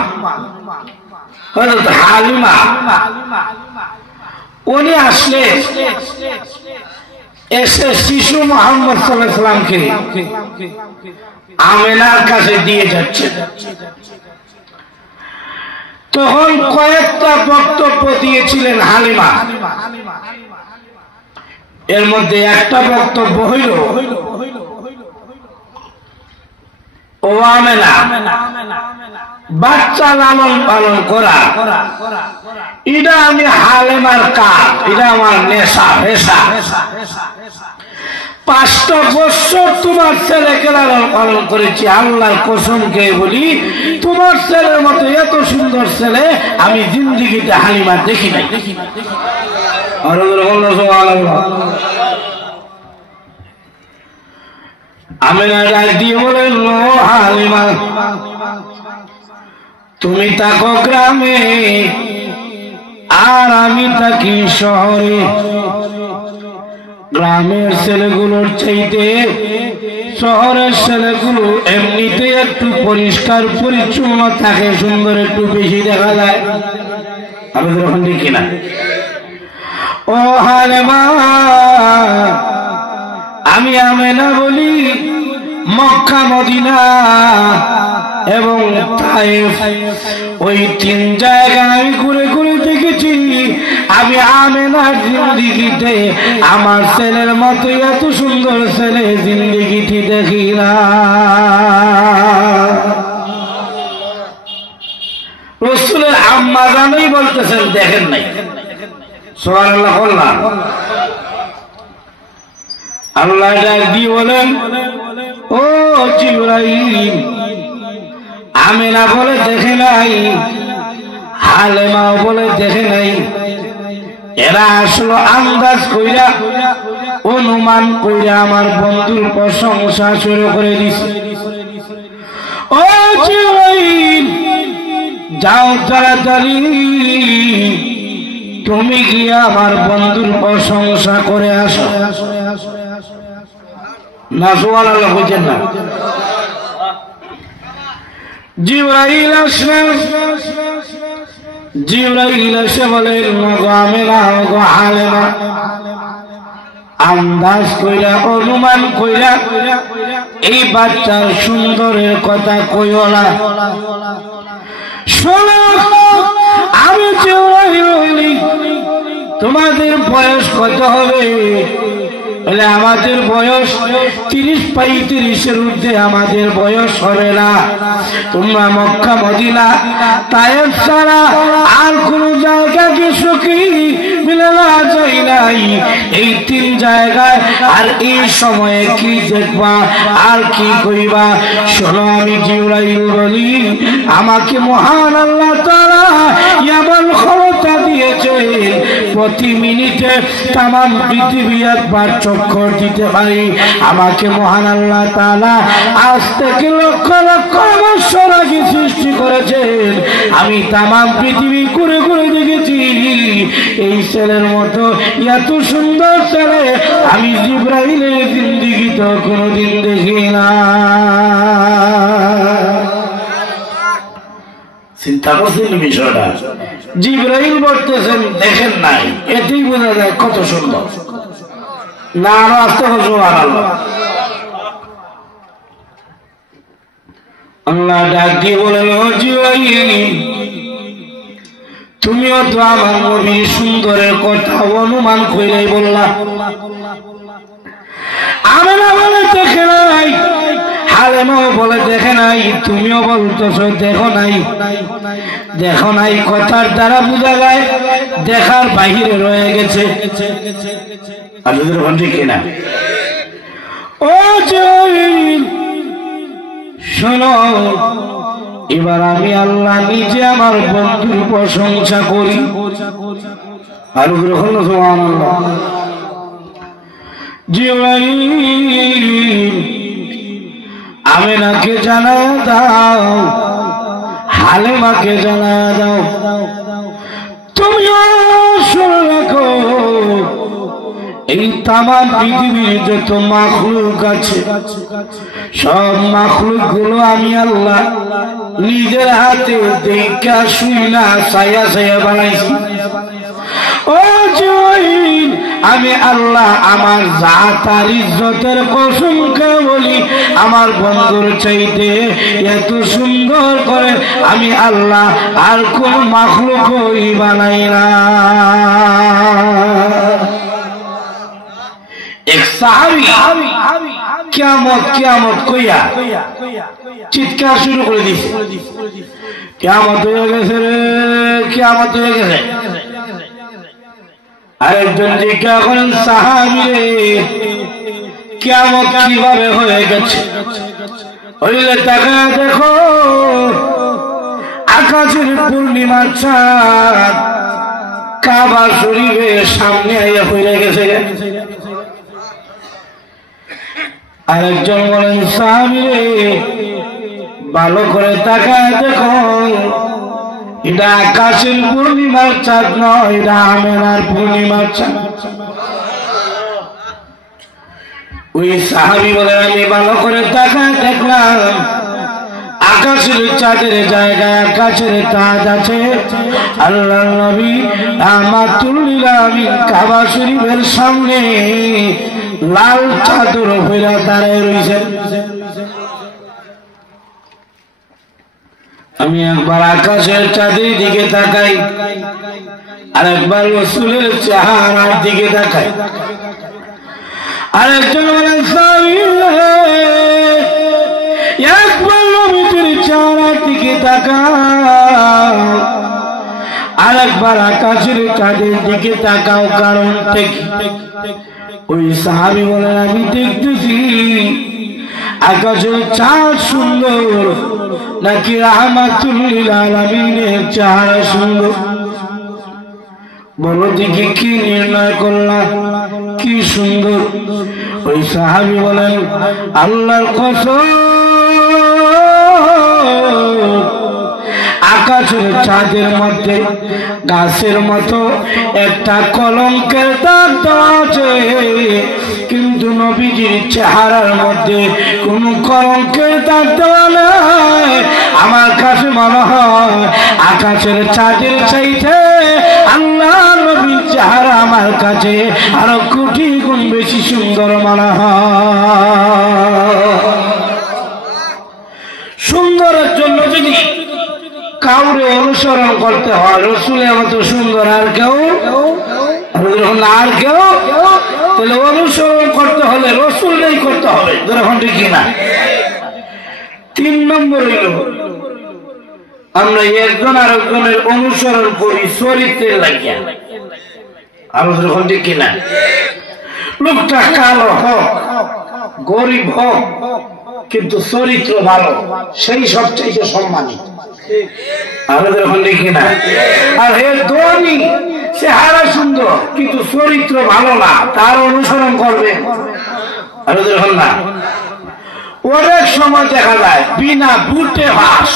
হযরত হালিমা উনি আসলে এসে শিশু মুহাম্মদ সাল্লাল্লাহু আলাইহি ওয়াসাল্লামকে আমেনার কাছে দিয়ে যাচ্ছে। তখন কয়েকটা বক্তব্য দিয়েছিলেন হালিমা। এর মধ্যে একটা বক্তব্য হইল, ও আমেনা, বাচ্চা লালন পালন করা এটা আমি হালিমার কাজ, এটা আমার নেশা পেশা। 5টা বছর তোমার ছেলেকে লালন পালন করেছি, আল্লাহর কসম খেয়ে বলি তোমার ছেলের মতো এত সুন্দর ছেলে আমি জিন্দেগিতে হালিমা দেখি নাই। আমেনা ডাক দিয়ে বলেন, ও হালিমা, তুমি থাকো গ্রামে আর আমি থাকি শহরে। গ্রামের ছেলেগুলোর চাইতে শহরের ছেলেগুলো এমনিতে একটু পরিষ্কার পরিচ্ছন্ন থাকে, সুন্দর একটু বেশি দেখা যায়। আমি যখন দেখি না। ও হালিমা, আমি আমেনা বলি মক্কা মদিনা এবং তায়েফ ওই 3 জায়গায় আমি ঘুরে ঘুরে দেখেছি। আমি আমেনার জিন্দেগিতে আমার ছেলের মতো এত সুন্দর ছেলে জিন্দেগিতে দেখি না। রাসূলের আম্মা জানই বলতেছেন দেখেন নাই। সুবহানাল্লাহ বললাম। আল্লাহ ডাক দিয়ে বলেন, ও জিবরাইল, আমেনা বলে দেখে নাই, হালিমা বলে দেখে নাই। এরা আসলো আন্দাজ কইরা অনুমান কইরা আমার বন্ধুর প্রশংসা শুরু করে দিছে। ও জিবরাইল, যাও তাড়াতাড়ি তুমি গিয়ে আমার বন্ধুর প্রশংসা করে আসো। না সুবহানাল্লাহ বুঝেন না? জিবরাইল আসলেন। জিবরাইল এসে বলেন, গো আমেনা, গো হালিমা, আন্দাজ কইরা অনুমান কইরা এই বাচ্চার সুন্দরের কথা কইও না। শোনো, আমি জিবরাইল, তোমাদের বয়স কত হবে? বলে আমাদের বয়স 30-35-এর ঊর্ধ্বে আমাদের বয়স হবে না। তোমরা মক্কা মদিনা তায়েফ ছাড়া আর কোন জায়গা কিছু কি মিলে না যাই নাই। এই 3 জায়গায় আর এই সময়ে কি দেখবা আর কি কইবা? শোনো, আমি জিবরাইল বলি, আমাকে মহান আল্লাহ তাআলা এমন ক্ষমতা দিয়েছে প্রতি মিনিটে তামাম পৃথিবী একবার চক্কর দিতে পারি। আমাকে মহান আল্লাহ তাআলা আজ থেকে লক্ষ লক্ষ বছর আগে সৃষ্টি করেছেন। আমি তামাম পৃথিবী ঘুরে ঘুরে দেখেছি, এই ছেলের মতো এত সুন্দর ছেলে আমি জিবরাইলের জিন্দেগিতে কোনোদিন দেখি না। চিন্তা করছেন বিষয়টা? জিবরাইল বলতেছেন দেখেন নাই, এতেই বোঝা যায় কত সুন্দর। না আরো আসতে হবে। সুবহানাল্লাহ। আল্লাহ ডাক দিয়ে বলেন, ও জিবরাইল, তুমিও তো আমার নবীর সুন্দরের কথা অনুমান কইরাই বললা। আমেনা বলে দেখে নাই, আলেমও বলে দেখে নাই, তুমিও বলতেছো দেখো নাই। দেখো নাই কথার দ্বারা বোঝা যায় দেখার বাহিরে রয়ে গেছে। ঠিক কিনা? ও শোনো, এবার আমি আল্লাহ নিজে আমার বন্ধুর প্রশংসা করি। আর গ্রহণ সুবহানাল্লাহ। জিবরাইল আমিনাকে জানায় দাও, হালিমাকে জানায় দাও, তুমিও শুনে রাখো এই তামাম পৃথিবীর যত মাখলুক আছে সব মাখলুক গুলো আমি আল্লাহ নিজের হাতে দেখা শুইনা ছায়া ছায়া বানাইছি। ও জিবরাইল, আমি আল্লাহ আমার জাত আর ইজ্জতের কসম করে বলি, আমার বন্ধুর চাইতে এত সুন্দর করে আমি আল্লাহ আর কোন মাখলুকই বানাই না। এক সাহাবী কিয়ামত কিয়ামত কইয়া চিৎকার শুরু করে দিছে, কিয়ামত হয়ে গেছে রে, কিয়ামত হয়ে গেছে। আরেকজন জিজ্ঞাসা করেন, সাহাবী রে কিয়ামত কিভাবে হয়ে গেছে? হইলে তাকায় দেখো, আকাশের পূর্ণিমার চাঁদ কাবা শরীফের সামনে আইয়া হয়ে গেছে। আরেকজন বলেন, সাহাবী রে ভালো করে তাকায় দেখো, এটা আকাশের পূর্ণিমার চাঁদ নয়, এটা আমেনার পূর্ণিমার চাঁদ। ওই সাহাবী বলে, আমি ভালো করে তাকায় দেখলাম আকাশের চাঁদের জায়গায় আকাশের তাজ আছে। আল্লাহর নবী রাহমাতুল লিল আলামিন কাবা শরীফের সামনে লাল চাদর হইয়া দাঁড়ায় রইছেন। আমি একবার আকাশের চাঁদের দিকে তাকাই, আর একবার রাসূলের চেহারার দিকে তাকাই। আরেকজন বলেন, একবার নবীর চেহারার দিকে তাকাও, আর একবার আকাশের চাঁদের দিকে তাকাও, কারণ ওই সাহাবী বলেন, আমি দেখতেছি আকাশের চাঁদ সুন্দর নাকি রাহমাতুল লিল আলামিনের চেহারা সুন্দর? বলো দেখি কি নির্ণয় করলাম কি সুন্দর? ওই সাহাবী বলেন, আল্লাহর কসম আকাশের চাঁদের মধ্যে গাছের মতো একটা কলঙ্কের দাগ দেওয়া আছে, কিন্তু নবীজির চেহারার মধ্যে কোন কলঙ্কের দাগ দেওয়া নাই। আমার কাছে মনে হয় আকাশের চাঁদের চাইতে আল্লাহ নবীর চেহারা আমার কাছে আরো কোটি গুণ বেশি সুন্দর মনে হয়। সুন্দরের জন্য যদি কাউরে অনুসরণ করতে হয়, রাসূলের মতো সুন্দর আর কেউ তাহলে অনুসরণ করতে হলে রাসূলকেই করতে হবে। যখন ঠিক কিনা? 3 নম্বর হইল আমরা একজন আরেকজনের অনুসরণ করি চরিত্রের লাগিয়া। আর যখন ঠিক কিনা? লোকটা কালো হোক গরিব হোক কিন্তু চরিত্র ভালো, সেই সবচেয়ে সম্মানী। আর হে ধনী, চেহারা সুন্দর কিন্তু চরিত্র ভালো না, তার অনুসরণ করবে না। অনেক সময় দেখা যায় বিনা বুটে ভাস,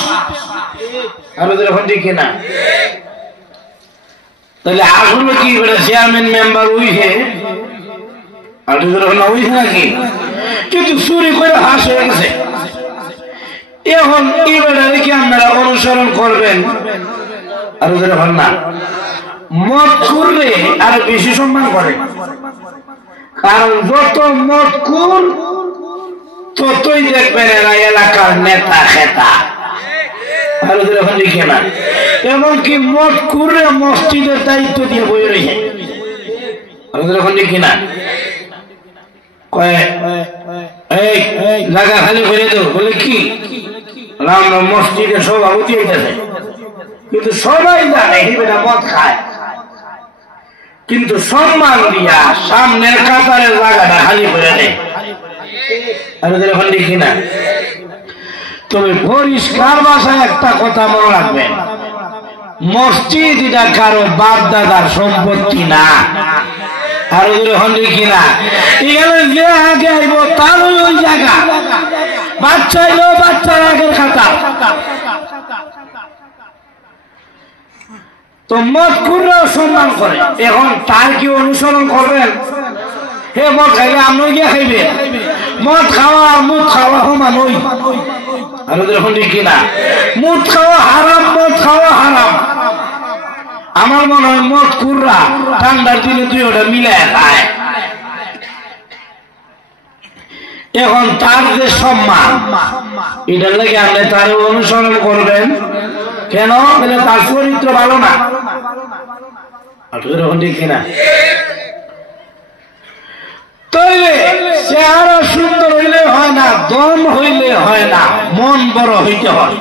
ঠিক কিনা? তাহলে আসলে কি চেয়ারম্যান মেম্বার উইহে নাকি, কিন্তু চুরি করে হাস হয়ে গেছে। এখন এবারে কি আপনারা অনুসরণ করবেন? আর না, মদ করলে আরো বেশি সম্মান করে, কারণ যত মদ খুর ততই দেখবেন এরা এলাকার নেতা খেতা। লিখে না, এমনকি মদ খুরে মসজিদের দায়িত্ব দিয়ে বই রয়েছে। লিখি না, জায়গা খালি করে দেবো, বলে কি আমরা মসজিদে সভাপতি হইতেছে, কিন্তু সবাই জানে হিবেটা মদ খায়, কিন্তু সম্মান দিয়া সামনের কাতারের জায়গাটা খালি করে দেয়। এখন দেখি না, তবে পরিষ্কার ভাষায় একটা কথা মনে রাখবেন, মসজিদ এটা কারো বাপ দাদার সম্পত্তি না। আর এখন দেখি না, এখানে যে আগে আইব তার ওই জায়গা, বাচ্চা এলো বাচ্চার আগের খাতা। তো মদ খুঁড়লেও সম্মান করে, এখন তার কি অনুসরণ করবেন? হে মদ খাইলে আমরা গিয়ে খাইবে, মদ খাওয়া আর মুখ খাওয়া সমান ওই। আর এখন দেখি না, মুখ খাওয়া হারাম, মদ খাওয়া হারাম। আমার মনে হয় মদ খুঁড়রা ঠান্ডার দিনে তুই ওটা মিলায় খায়। এখন তার যে সম্মান, এটার লাগে আপনি তার অনুসরণ করবেন কেন? তার চরিত্র ভালো না। এখন দেখি না, তৈলে চেহারা সুন্দর হইলে হয় না, দম হইলে হয় না, মন বড় হইতে হয়।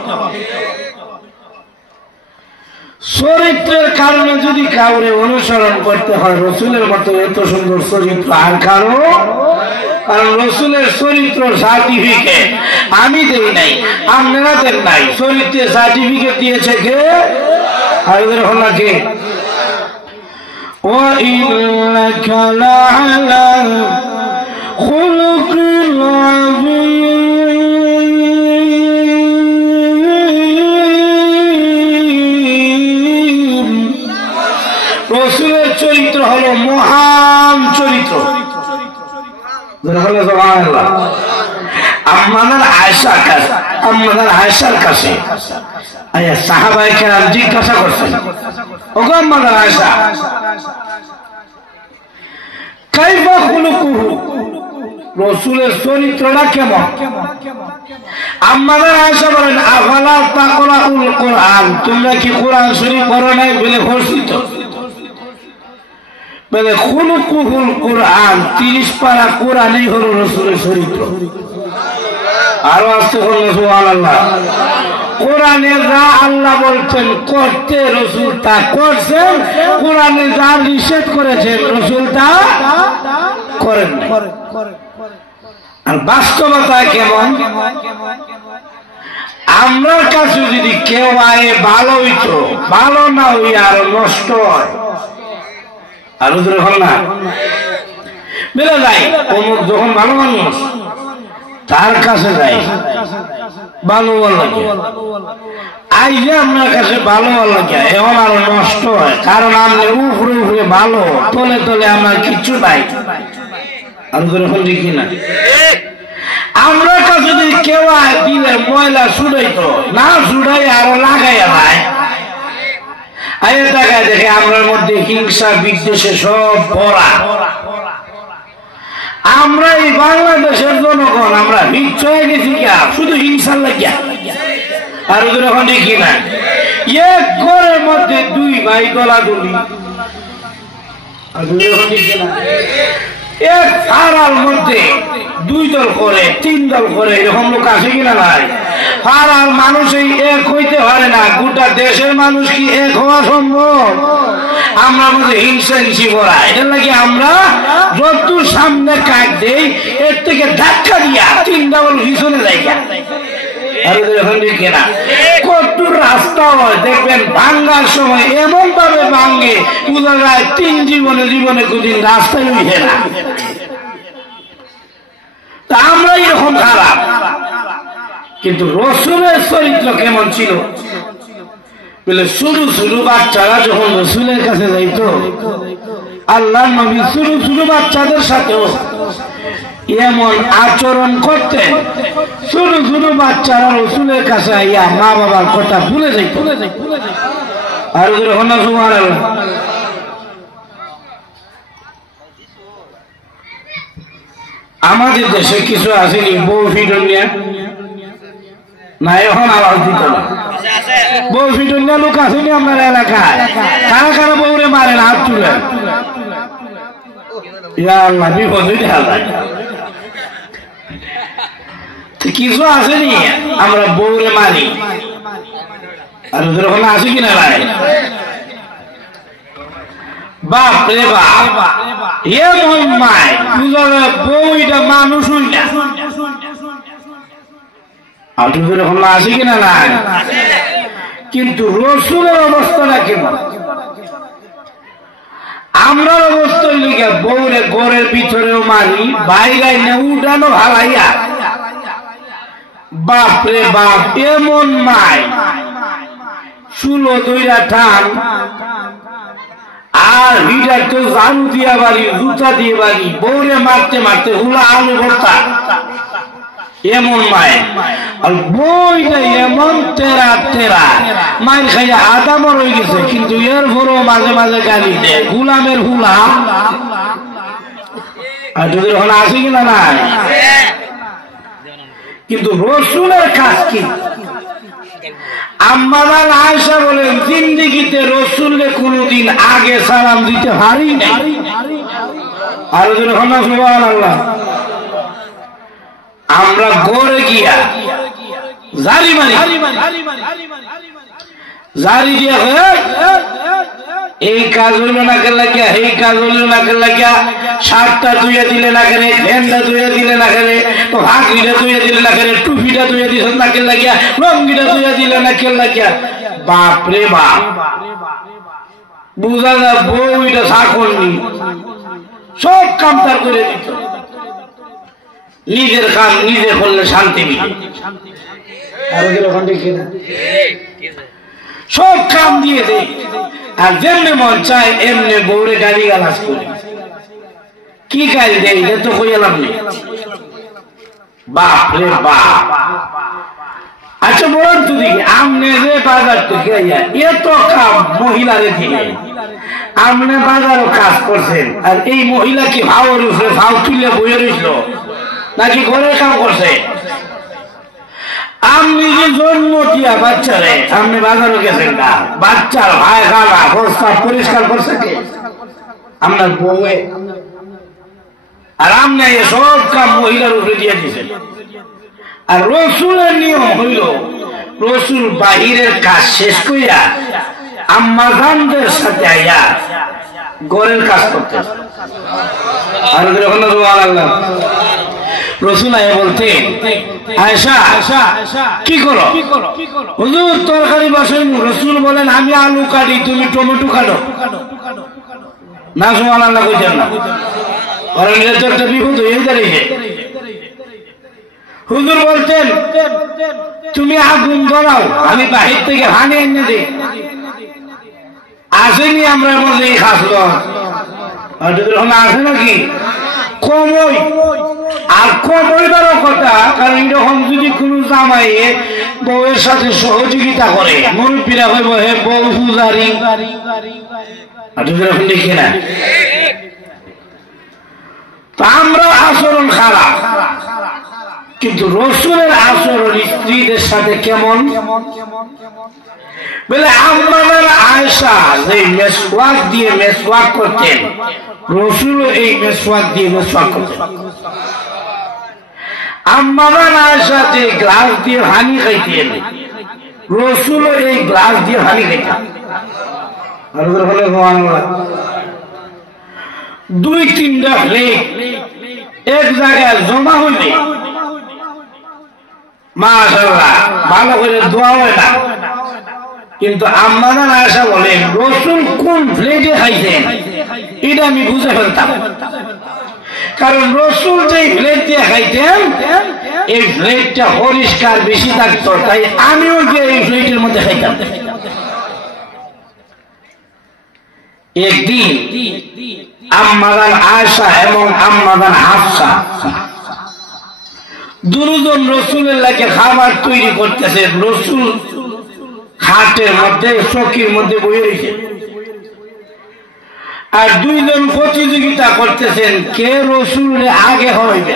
চরিত্রের কারণে যদি কাউরে অনুসরণ করতে হয়, রসুলের মতো এত সুন্দর চরিত্র আর কারো, কারণ রসুলের চরিত্র সার্টিফিকেট আমি দেই নাই, আপনারা দেন নাই, চরিত্রের সার্টিফিকেট দিয়েছে কে? আর হল কে? وَإِنَّكَ لَعَلَى خُلُقٍ عَظِيمٍ। রসুলের চরিত্র হলো মহান চরিত্র। আমাদের আয়েশার কাছে সাহাবায়ে কেরাম জিজ্ঞাসা করছেন, ওগো আমাদের আয়েশা, কাইফা খুলুকুহু, রসুলের চরিত্রটা কেমন? আমাদের আয়েশা বলেন, আফালা তাকরাউল কোরআন, তোমরা কি কোরআন শরীফ পড়ো নাই? বলে পড়ছি তো। বলে খুলুকুহুল কোরআন, 30 পারা কোরআনই হলো রসুলের চরিত্র। আরো আসতে করলো সুবহানাল্লাহ। কোরআনে যা আল্লাহ বলছেন করতে, রসুল তা করছেন। কোরআনে যা নিষেধ করেছেন, রসুল তা করেন। আর বাস্তবতা কেমন? আমার কাছে যদি কেউ আয়ে ভালো হইতো, ভালো না হইয়া আরো নষ্ট হয়। আরো যখন না বেড়ে যায়, অমুক যখন ভালো মানুষ তার কাছে যাই, ভালো লাগে। আইলে আপনার কাছে ভালো লাগে, এখন আরো নষ্ট হয়, কারণ আপনি উপরে উপরে ভালো, তলে তলে আমার কিছু নাই। আর যখন দেখি না, আমরা কাছে যদি কেউ দিলে ময়লা ছুড়াইতো না, ছুড়াই আরো লাগাইয়া নাই। আরে টাকা দেখে আমরার মধ্যে হিংসা বিদ্বেষে সব ভরা। আমরা এই বাংলাদেশের জনগণ আমরা হিংস হয়ে গেছি, শুধু হিংসার লাগিয়া। আর যখন দেখি না, এক ঘরের মধ্যে 2 ভাই দলাদলি, এক পাড়ার মধ্যে 2 দল করে, 3 দল করে, এরকম লোক আছে কিনা নাই? পাড়ার মানুষ এক হইতে পারে না, গোটা দেশের মানুষ কি এক হওয়া সম্ভব? আমরা মধ্যে হিংসা হিংসি করা, এটার লাগে আমরা যত সামনে কাজ দেই, এর থেকে ধাক্কা দিয়া 3 ডাবল পিছনে যাই। কত রাস্তা হয় দেখবেন ভাঙ্গার সময় এমন ভাবে ভাঙ্গে, বোঝা যায় 3 জীবনে কোনদিন রাস্তায় উঠে না। তা আমরা এরকম খারাপ, কিন্তু রসুলের চরিত্র কেমন ছিল? বলে শুরু শুরু বাচ্চারা যখন রসুলের কাছে যাইত, আল্লাহ নবী শুরু শুরু বাচ্চাদের সাথেও এমন আচরণ করতেন, শুরু শুরু বাচ্চারা রসুলের কাছে আইয়া মা বাবার কথা ভুলে যাইত। আর সুবহানাল্লাহ। আমাদের দেশে কিছু আসেনি বউ ফিডনিয়া না, এখন আওয়াজ দিত না। বউ ফিডনিয়া লোক আসেনি আপনার এলাকায়? কারা কারা বউরে মারেন? হাত তুলেন। ইয়া আল্লাহ, বিপদ হইতে কিছু আসেনি আমরা বউরে মারি, আর ওদের ওখানে আছে কিনা ভাই? বাপ রে বাপ, এমন মায় বউটা মানুষ হইলা, আর তোদের ওখানে আছে কিনা নাই? কিন্তু রসুলের অবস্থাটা কেমন? আমরা অবস্থা লিখে বউরে ঘরের ভিতরেও মারি, বাইরে উঠানো ভালাইয়া। বাপরে বাপ, এমন মাই চুলো দইরা টান, আর হিটার তো ঝাড়ু দিয়া বাড়ি, জুতা দিয়ে বাড়ি, বউরে মারতে মারতে হুলা আলু ভর্তা। এমন মায়, আর বইটা এমন তেরা তেরা, মায়ের খাইয়া আদামর হয়ে গেছে, কিন্তু এর ভরও মাঝে মাঝে গালি দেয়, গুলামের হুলা। আর তোদের ওখানে আছে কিনা নাই? কিন্তু রসুলের কাজ কি? আম্মা জান আয়েশা বলেন, জিন্দেগিতে রসুলকে কোনদিন আগে সালাম দিতে পারি নাই। আর ওদের ওখানে সুবহানাল্লাহ, আমরা গড়ে গিয়া জারি মারি, জারি দিয়া এই কাজ হইল না কে লাগিয়া, এই কাজ হইল না কে লাগিয়া, শার্টটা ধুয়ে দিলে না কেন, ফ্যানটা ধুয়ে দিলে না কেন, ভাগিটা ধুয়ে দিলে না কেন, টুপিটা ধুয়ে দিলে না কে লাগিয়া, লঙ্গিটা ধুয়ে দিলে না কে লাগিয়া। বাপ রে বাপ, বুঝা যা বউটা সাকর্মী, সব কাম তার করে দিত। নিজের কাম নিজে করলে শান্তি মিলে, সব কাম দিয়ে দেয়। আর যেমনি মন চায় এমনি বউরে গাড়ি গালাজ করে। কি কাজ দেয় এটা তো হইলাম নেই। বাপ রে বাপ। আচ্ছা বলুন তো দেখি, আমনে যে বাজার থেকে এত কাম মহিলারে দিয়ে, আমনে বাজারও কাজ করছেন, আর এই মহিলা কি ভাও রয়েছে, ভাও তুলে বইয়ে রইল নাকি ঘরের কাম করছে? আপনি যে জন্ম দিয়া বাচ্চারে আপনি বাজারে গেছেন না, বাচ্চার ভাই গালা প্রস্তাব পরিষ্কার করছে কে? আপনার বউয়ে। আর আপনি সব কাম মহিলার উপরে দিয়ে দিয়েছেন। আর রসুলের নিয়ম হইল, রসুল বাহিরের কাজ শেষ করিয়া আম্মা জানদের সাথে আইয়া ঘরের কাজ করতে। আর আল্লাহ রসুল আয়া বলতে, আয়েশা কি করো? হুজুর তরকারি বসাই। রসুল বলেন, আমি আলু কাটি, তুমি টমেটো কাটো না। সুবহানাল্লাহ কইতেন না, কারণ এটা তো একটা বিপদ হয়ে দাঁড়িয়ে। হুজুর বলতেন, তুমি আগুন ধরাও, আমি বাহির থেকে হানি এনে দিই। আসেনি আমরা মধ্যে খাসল, আসে নাকি কমই। আর কমইবারও কথা, কারণ এরকম যদি কোন জামাইয়ে বউয়ের সাথে সহযোগিতা করে, মুরব্বীরা হইব হে বউ পূজারি, দেখি না। আমরা আচরণ খারাপ, কিন্তু রসুলের আচরণ স্ত্রীদের সাথে কেমন? বলে আম্মার আয়েশা যে মেসওয়াক দিয়ে মেসওয়াক করতেন, রসুল এই মেসওয়াক দিয়ে মেসওয়াক করতেন। আম্মার আয়েশা যে গ্লাস দিয়ে হানি খাইতেন, রসুল এই গ্লাস দিয়ে হানি খাইতেন। দুই তিনটা প্লেট এক জায়গায় জমা হইলে মাশাআল্লাহ ভালো করে দোয়া হয় না। কিন্তু আম্মা জান আয়েশা বলেন, রসুল কোন প্লেটে খাইতেন এটা আমি বুঝে ফেলতাম, কারণ রসুল যে প্লেট দিয়ে খাইতেন এই প্লেটটা পরিষ্কার বেশি থাকতো, তাই আমিও যে এই প্লেটের মধ্যে খাইতাম। একদিন আম্মা জান আয়েশা এবং আম্মা জান হাফসা দুজন রসুলের লাগে খাবার তৈরি করতেছে। রসুল খাটের মধ্যে চকির মধ্যে বসে রয়েছে, আর দুইজন প্রতিযোগিতা করতেছেন কে রসুলের আগে হইবে।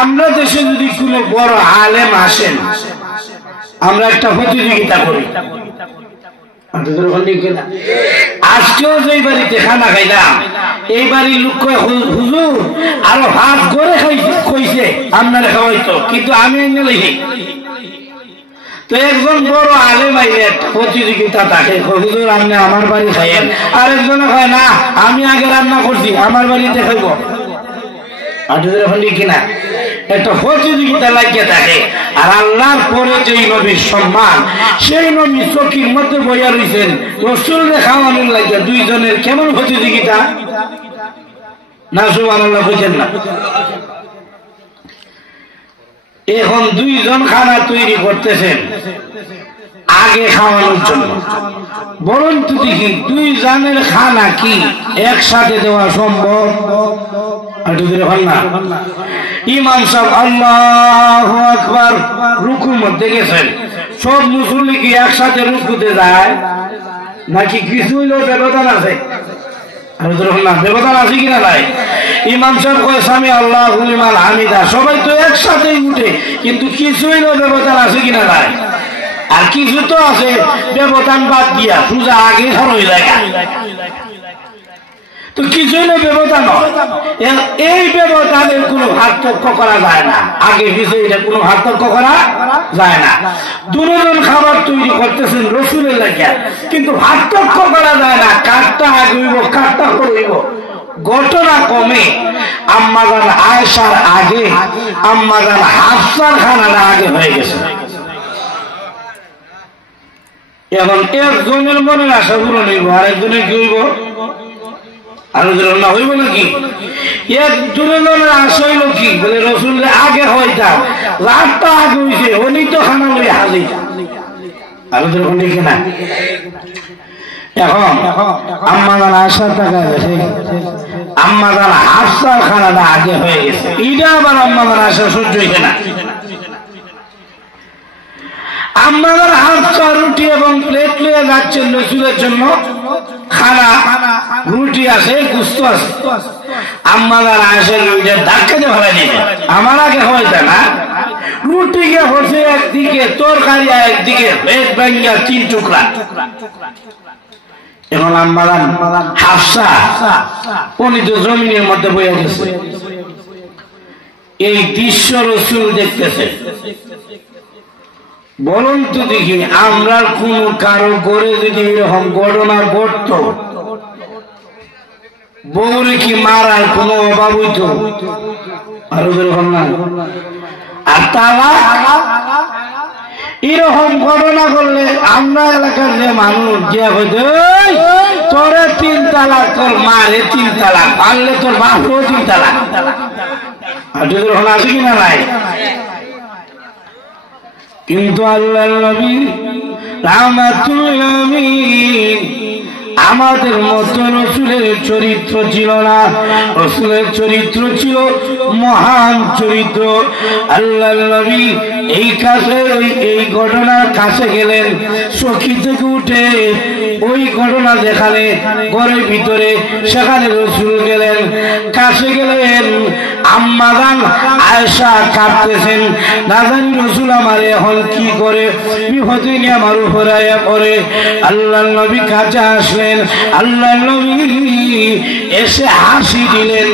আমরা দেশে যদি কোনো বড় আলেম আসেন, আমরা একটা প্রতিযোগিতা করি, আজকেও যে বাড়িতে খানা খাইলাম এই বাড়ির লোক হুজুর আরো হাত করে কইছে আপনারা খাওয়াইতো, কিন্তু আমি এনে লিখি। তো একজন বড় আলেম আইলে প্রতিযোগিতা থাকে, হুজুর আপনি আমার বাড়ি খাইয়েন, আরেকজনে কয় না আমি আগে রান্না করছি আমার বাড়িতে খাইব। কিনা একটা প্রতিযোগিতা লাগিয়ে থাকে। আর আল্লাহর পরে যেই নবীর সম্মান, সেই নবী চকির মধ্যে বইয়া রয়েছেন রসুলকে খাওয়ানোর লাগিয়ে দুইজনের কেমন প্রতিযোগিতা না? সুবহানাল্লাহ বুঝেন না? এখন দুইজন খানা তৈরি করতেছেন আগে খাওয়ানোর জন্য। বলুন তো দেখি দুইজনের খানা কি একসাথে দেওয়া সম্ভব? ইমাম সাহেব আল্লাহু আকবার রুকুর মধ্যে গেছেন, সব মুসল্লি কি একসাথে রুকুতে যায় নাকি কিছু হইলেও ব্যবধান আছে? ব্যবধান আছে কিনা নাই? ইমাম সাহেব কয় সামি আল্লাহু লিমান হামিদা, সবাই তো একসাথেই উঠে, কিন্তু কিছু হইলেও ব্যবধান আছে কিনা নাই? আর কিছু তো আছে ব্যবধান বাদ দিয়া পূজা আগে হয়ে যায়, তো কিছু হইলেও ব্যবধান হয়। এই ব্যবধানের কোনো পার্থক্য করা যায় না, আগে কিছু এটা কোনো পার্থক্য করা যায় না। দুজন খাবার তৈরি করতেছেন রসুলের লাগিয়া, কিন্তু পার্থক্য করা যায় না কারটা আগে হইব কারটা করব। ঘটনা কমে আম্মাজান আয়েশার আগে আম্মাজান হাফসার খানাটা আগে হয়ে গেছে। এখন একজনের মনের আশা পূরণ হইব, আরেকজনের কি হইব? আলোচনা না হইব নাকি? একজনের আশা হইল কি বলে রসুল আগে হইতাম, রাতটা আগে হইছে উনি তো খানা লই হাজির। আলোচনা কোন দিকে না? এখন আম্মাজান আয়েশার টাকা গেছে, আম্মাজান হাফসার খানাটা আগে হয়ে গেছে। এটা আবার আম্মাজান আয়েশা সহ্য হইছে না। আম্মাজান হাফসা রুটি এবং প্লেট লয়ে যাচ্ছেন রসুলের জন্য, খানা রুটি আছে গুস্ত আছে। আম্মাজান আয়েশা রুটিটা ধাক্কা দিয়ে ফেলাই দিবে, আমার আগে হইতা না। রুটিকে হচ্ছে একদিকে, তরকারি একদিকে, ভেজ ভাঙ্গা 3 টুকরা। এখন আম্মাজান হাফসা উনি তো জমিনের মধ্যে বইয়া গেছে, এই দৃশ্য রসুল দেখতেছে। বলুন তো দেখি আমরা কোন কারো করে যদি এরকম ঘটনা ঘটত, বউরে কি মারার কোন অভাব হইত? আরো যেরকম না। আর তারা এরকম ঘটনা করলে আমরা এলাকার যে মানুষ যে হইতে তোরে 3 তালাক, তোর মারে 3 তালাক, পারলে তোর বাপও 3 তালাক। আর যেরকম আছে কিনা নাই? কিন্তু আল্লাহর নবী রাহমাতুল আলামিন আমাদের মতো রসুলের চরিত্র ছিল না, রসুলের চরিত্র ছিল মহান চরিত্র। আল্লাহর নবী এই কাছে এই ঘটনার কাছে গেলেন, চকি থেকে উঠে ওই ঘটনা দেখালে ঘরের ভিতরে, সেখানে রসুল গেলেন, কাছে গেলেন। আম্মাজান আয়েশা কাঁদতেছেন, না জানি রসুল আমার এখন কি করে, বিপদে নিয়ে আমার উপর আয়া পড়ে। আল্লাহর নবী কাছে আসলেন, আল্লাহর নবী এসে হাসি দিলেন।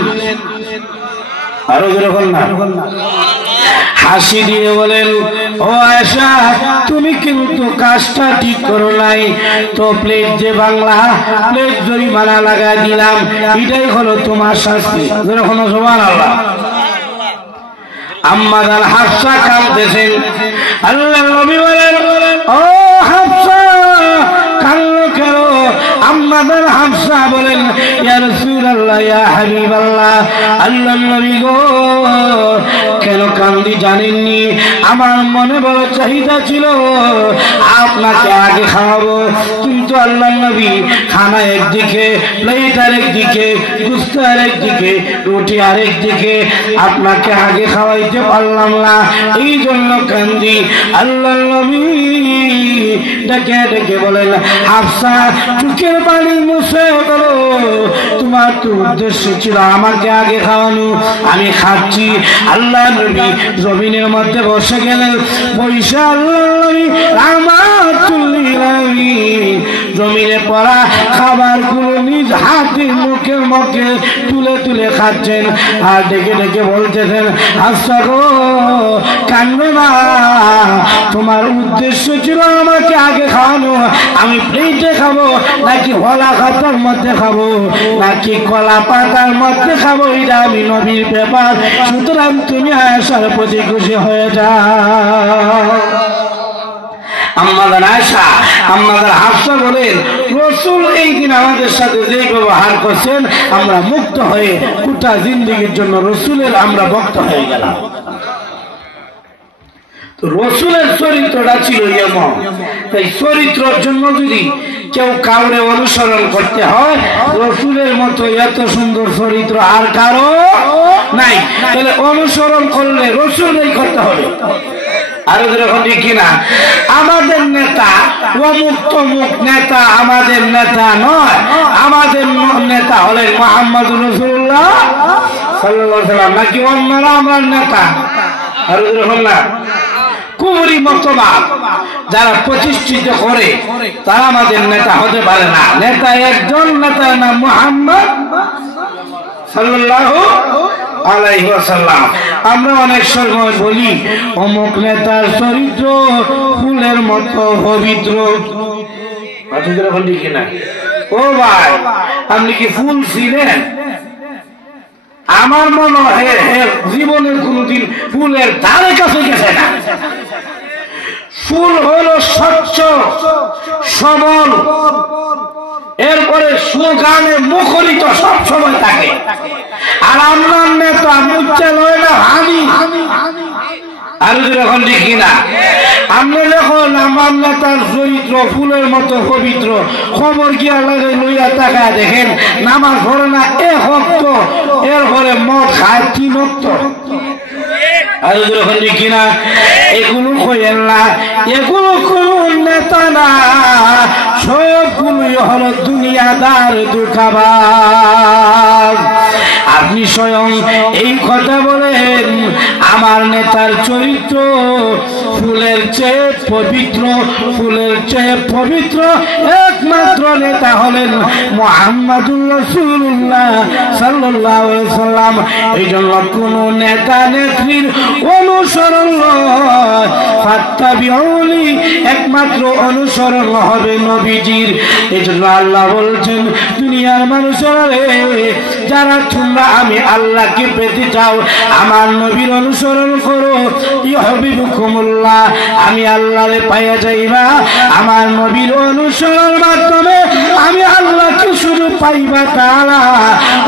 আরো যেরকম না, হাসি দিয়ে বলেন, ও আয়েশা তুমি কিন্তু কাজটা ঠিক করো নাই, তো প্লেট যে বাংলা প্লেট জরিমানা লাগাই দিলাম, এটাই হলো তোমার শাস্তি। যেরকম সুবহানাল্লাহ। আম্মাজান হাফসা কাঁদতেছেন, আল্লাহর নবী বলেন, ও হাফসা কান্না কেন? আম্মাজান হাফসা বলেন, ইয়া রাসূলুল্লাহ ইয়া হাবিবাল্লাহ, আল্লাহর নবী গো কেন কান্দি জানেননি? আমার মনে বড় চাহিদা ছিল আপনাকে আগে খাওয়াবো, কিন্তু আল্লাহর নবী খানা একদিকে, প্লেট আরেকদিকে, গুস্ত আরেকদিকে, রুটি আরেকদিকে, আপনাকে আগে খাওয়াইতে পারলাম না, এই জন্য কান্দি। আল্লাহর নবী ডেকে ডেকে বলেন, হাফসা চোখের পানি মুছে করো, তোমার তো উদ্দেশ্য ছিল আমাকে আগে খাওয়ানো, আমি খাচ্ছি। আল্লাহ নবী জমিনের মধ্যে বসে গেলেন, পয়সা আল্লাহ নবী রাহমাতুল লিল আলামিন জমিনে পড়া খাবারগুলো নিজ হাতে মুখে মুখে তুলে তুলে খাচ্ছেন আর ডেকে ডেকে বলতেছেন, হাফসা গো কান্দো না, তোমার উদ্দেশ্য ছিল আমাকে আগে খাওয়ানো, আমি প্লেটে খাবো নাকি হলা খাতার মধ্যে খাবো নাকি কলা পাতার মধ্যে খাবো, এটা আমি নবীর ব্যাপার, সুতরাং তুমি আয়েশার প্রতি খুশি হয়ে যাও। আমাদের আয়েশা আমাদের হাফসা বলেন, রাসূল এই দিন আমাদের সাথে যে ব্যবহার করছেন আমরা মুক্ত হয়ে গোটা জিন্দেগীর জন্য রাসূলের আমরা ভক্ত হয়ে গেলাম। রাসূলের চরিত্রটা ছিল এমন, তাই চরিত্রের জন্য যদি কেউ কাউরে অনুসরণ করতে হয়, রাসূলের মতো এত সুন্দর চরিত্র আর কারো নাই, তাহলে অনুসরণ করলে রাসূলই করতে হবে। আর যখন কিনা আমাদের নেতা অমুক তমুক নেতা আমাদের নেতা নয়, আমাদের নেতা হলেন মুহাম্মদুর রাসূলুল্লাহ সাল্লাল্লাহু আলাইহি ওয়াসাল্লাম, নাকি অন্যরা আমার নেতা? আর যখন না কুফরি মতবাদ যারা প্রতিষ্ঠিত করে তারা আমাদের নেতা হতে পারে না। নেতা একজন, নেতার নাম মুহাম্মদ সাল্লাল্লাহু আলাইহি ওয়াসাল্লাম। আমরা অনেক সময় বলি অমুক নেতার চরিত্র ফুলের মতো পবিত্র, কিনা? ও ভাই, আপনি কি ফুল ছিলেন? আমার মনে হয় জীবনের কোনদিন ফুলের ধারে কাছে গেছে না। ফুল হলো স্বচ্ছ সবল, এরপরে সুগানে মুখরিত সব সময় থাকে। আর আমরা নেতা মুচ্চা লয় না হানি, আর যখন দেখি না আমরা যখন আমার নেতার চরিত্র ফুলের মতো পবিত্র, খবর গিয়া লাগে লইয়া তাকায় দেখেন নামাজ পড়ে না এ ভক্ত, এরপরে মদ খায় কি ভক্ত। আর যখন দেখি না এগুলো কইেন না, এগুলো কোন নেতা না, সবগুলোই হলো দুনিয়াদার দুঃখাবাজ। আপনি স্বয়ং এই কথা বলেন আমার নেতার চরিত্র ফুলের চেয়ে পবিত্র, ফুলের চেয়ে পবিত্র একমাত্র নেতা হলেন মুহাম্মদুর রাসূলুল্লাহ সাল্লাল্লাহু আলাইহি ওয়াসাল্লাম। এই জন্য কোন নেতা নেত্রীর অনুসরণ নয়, ফাত্তাবিউনি একমাত্র অনুসরণ হবে নবীজির। এই জন্য আল্লাহ বলছেন দুনিয়ার মানুষেরা যারা তোমরা আমি আল্লাহকে পেতে চাও আমার নবীর অনুসরণ করো, ইউহিব্বুকুমুল্লাহ, আমি আল্লাহরে পাইয়া যাইবা। আমার নবীর অনুসরণ মাধ্যমে আমি আল্লাহকে শুধু পাইবা তাআলা,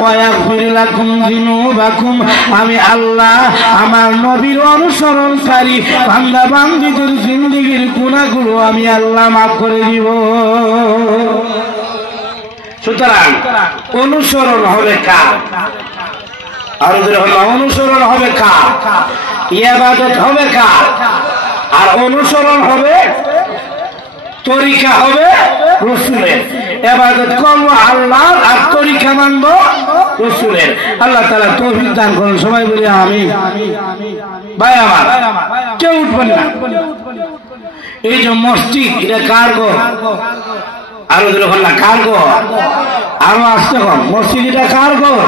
ওয়া ইয়াগফির লাকুম যুনুবাকুম, আমি আল্লাহ আমার নবীর অনুসরণকারী বান্দা বান্দীদের জিন্দেগীর গুনাহগুলো আমি আল্লাহ মাফ করে দিব। সুতরাং অনুসরণ হবে কার? আর অনুসরণ হবে কার? ইবাদত হবে কার? আর অনুসরণ হবে, তরিকা হবে রাসূলের। ইবাদত করব আল্লাহর আর তরিকা মানব রাসূলের। আল্লাহ তাআলা তৌফিক দান করুন। সবাই বলি আমিন। ভাই আমার কেউ উঠবেন না। এই যে মসজিদ, এটা কার ঘর? আরো যখন না কার ঘর? আরো আসতে কম, মসজিদ এটা কার ঘর?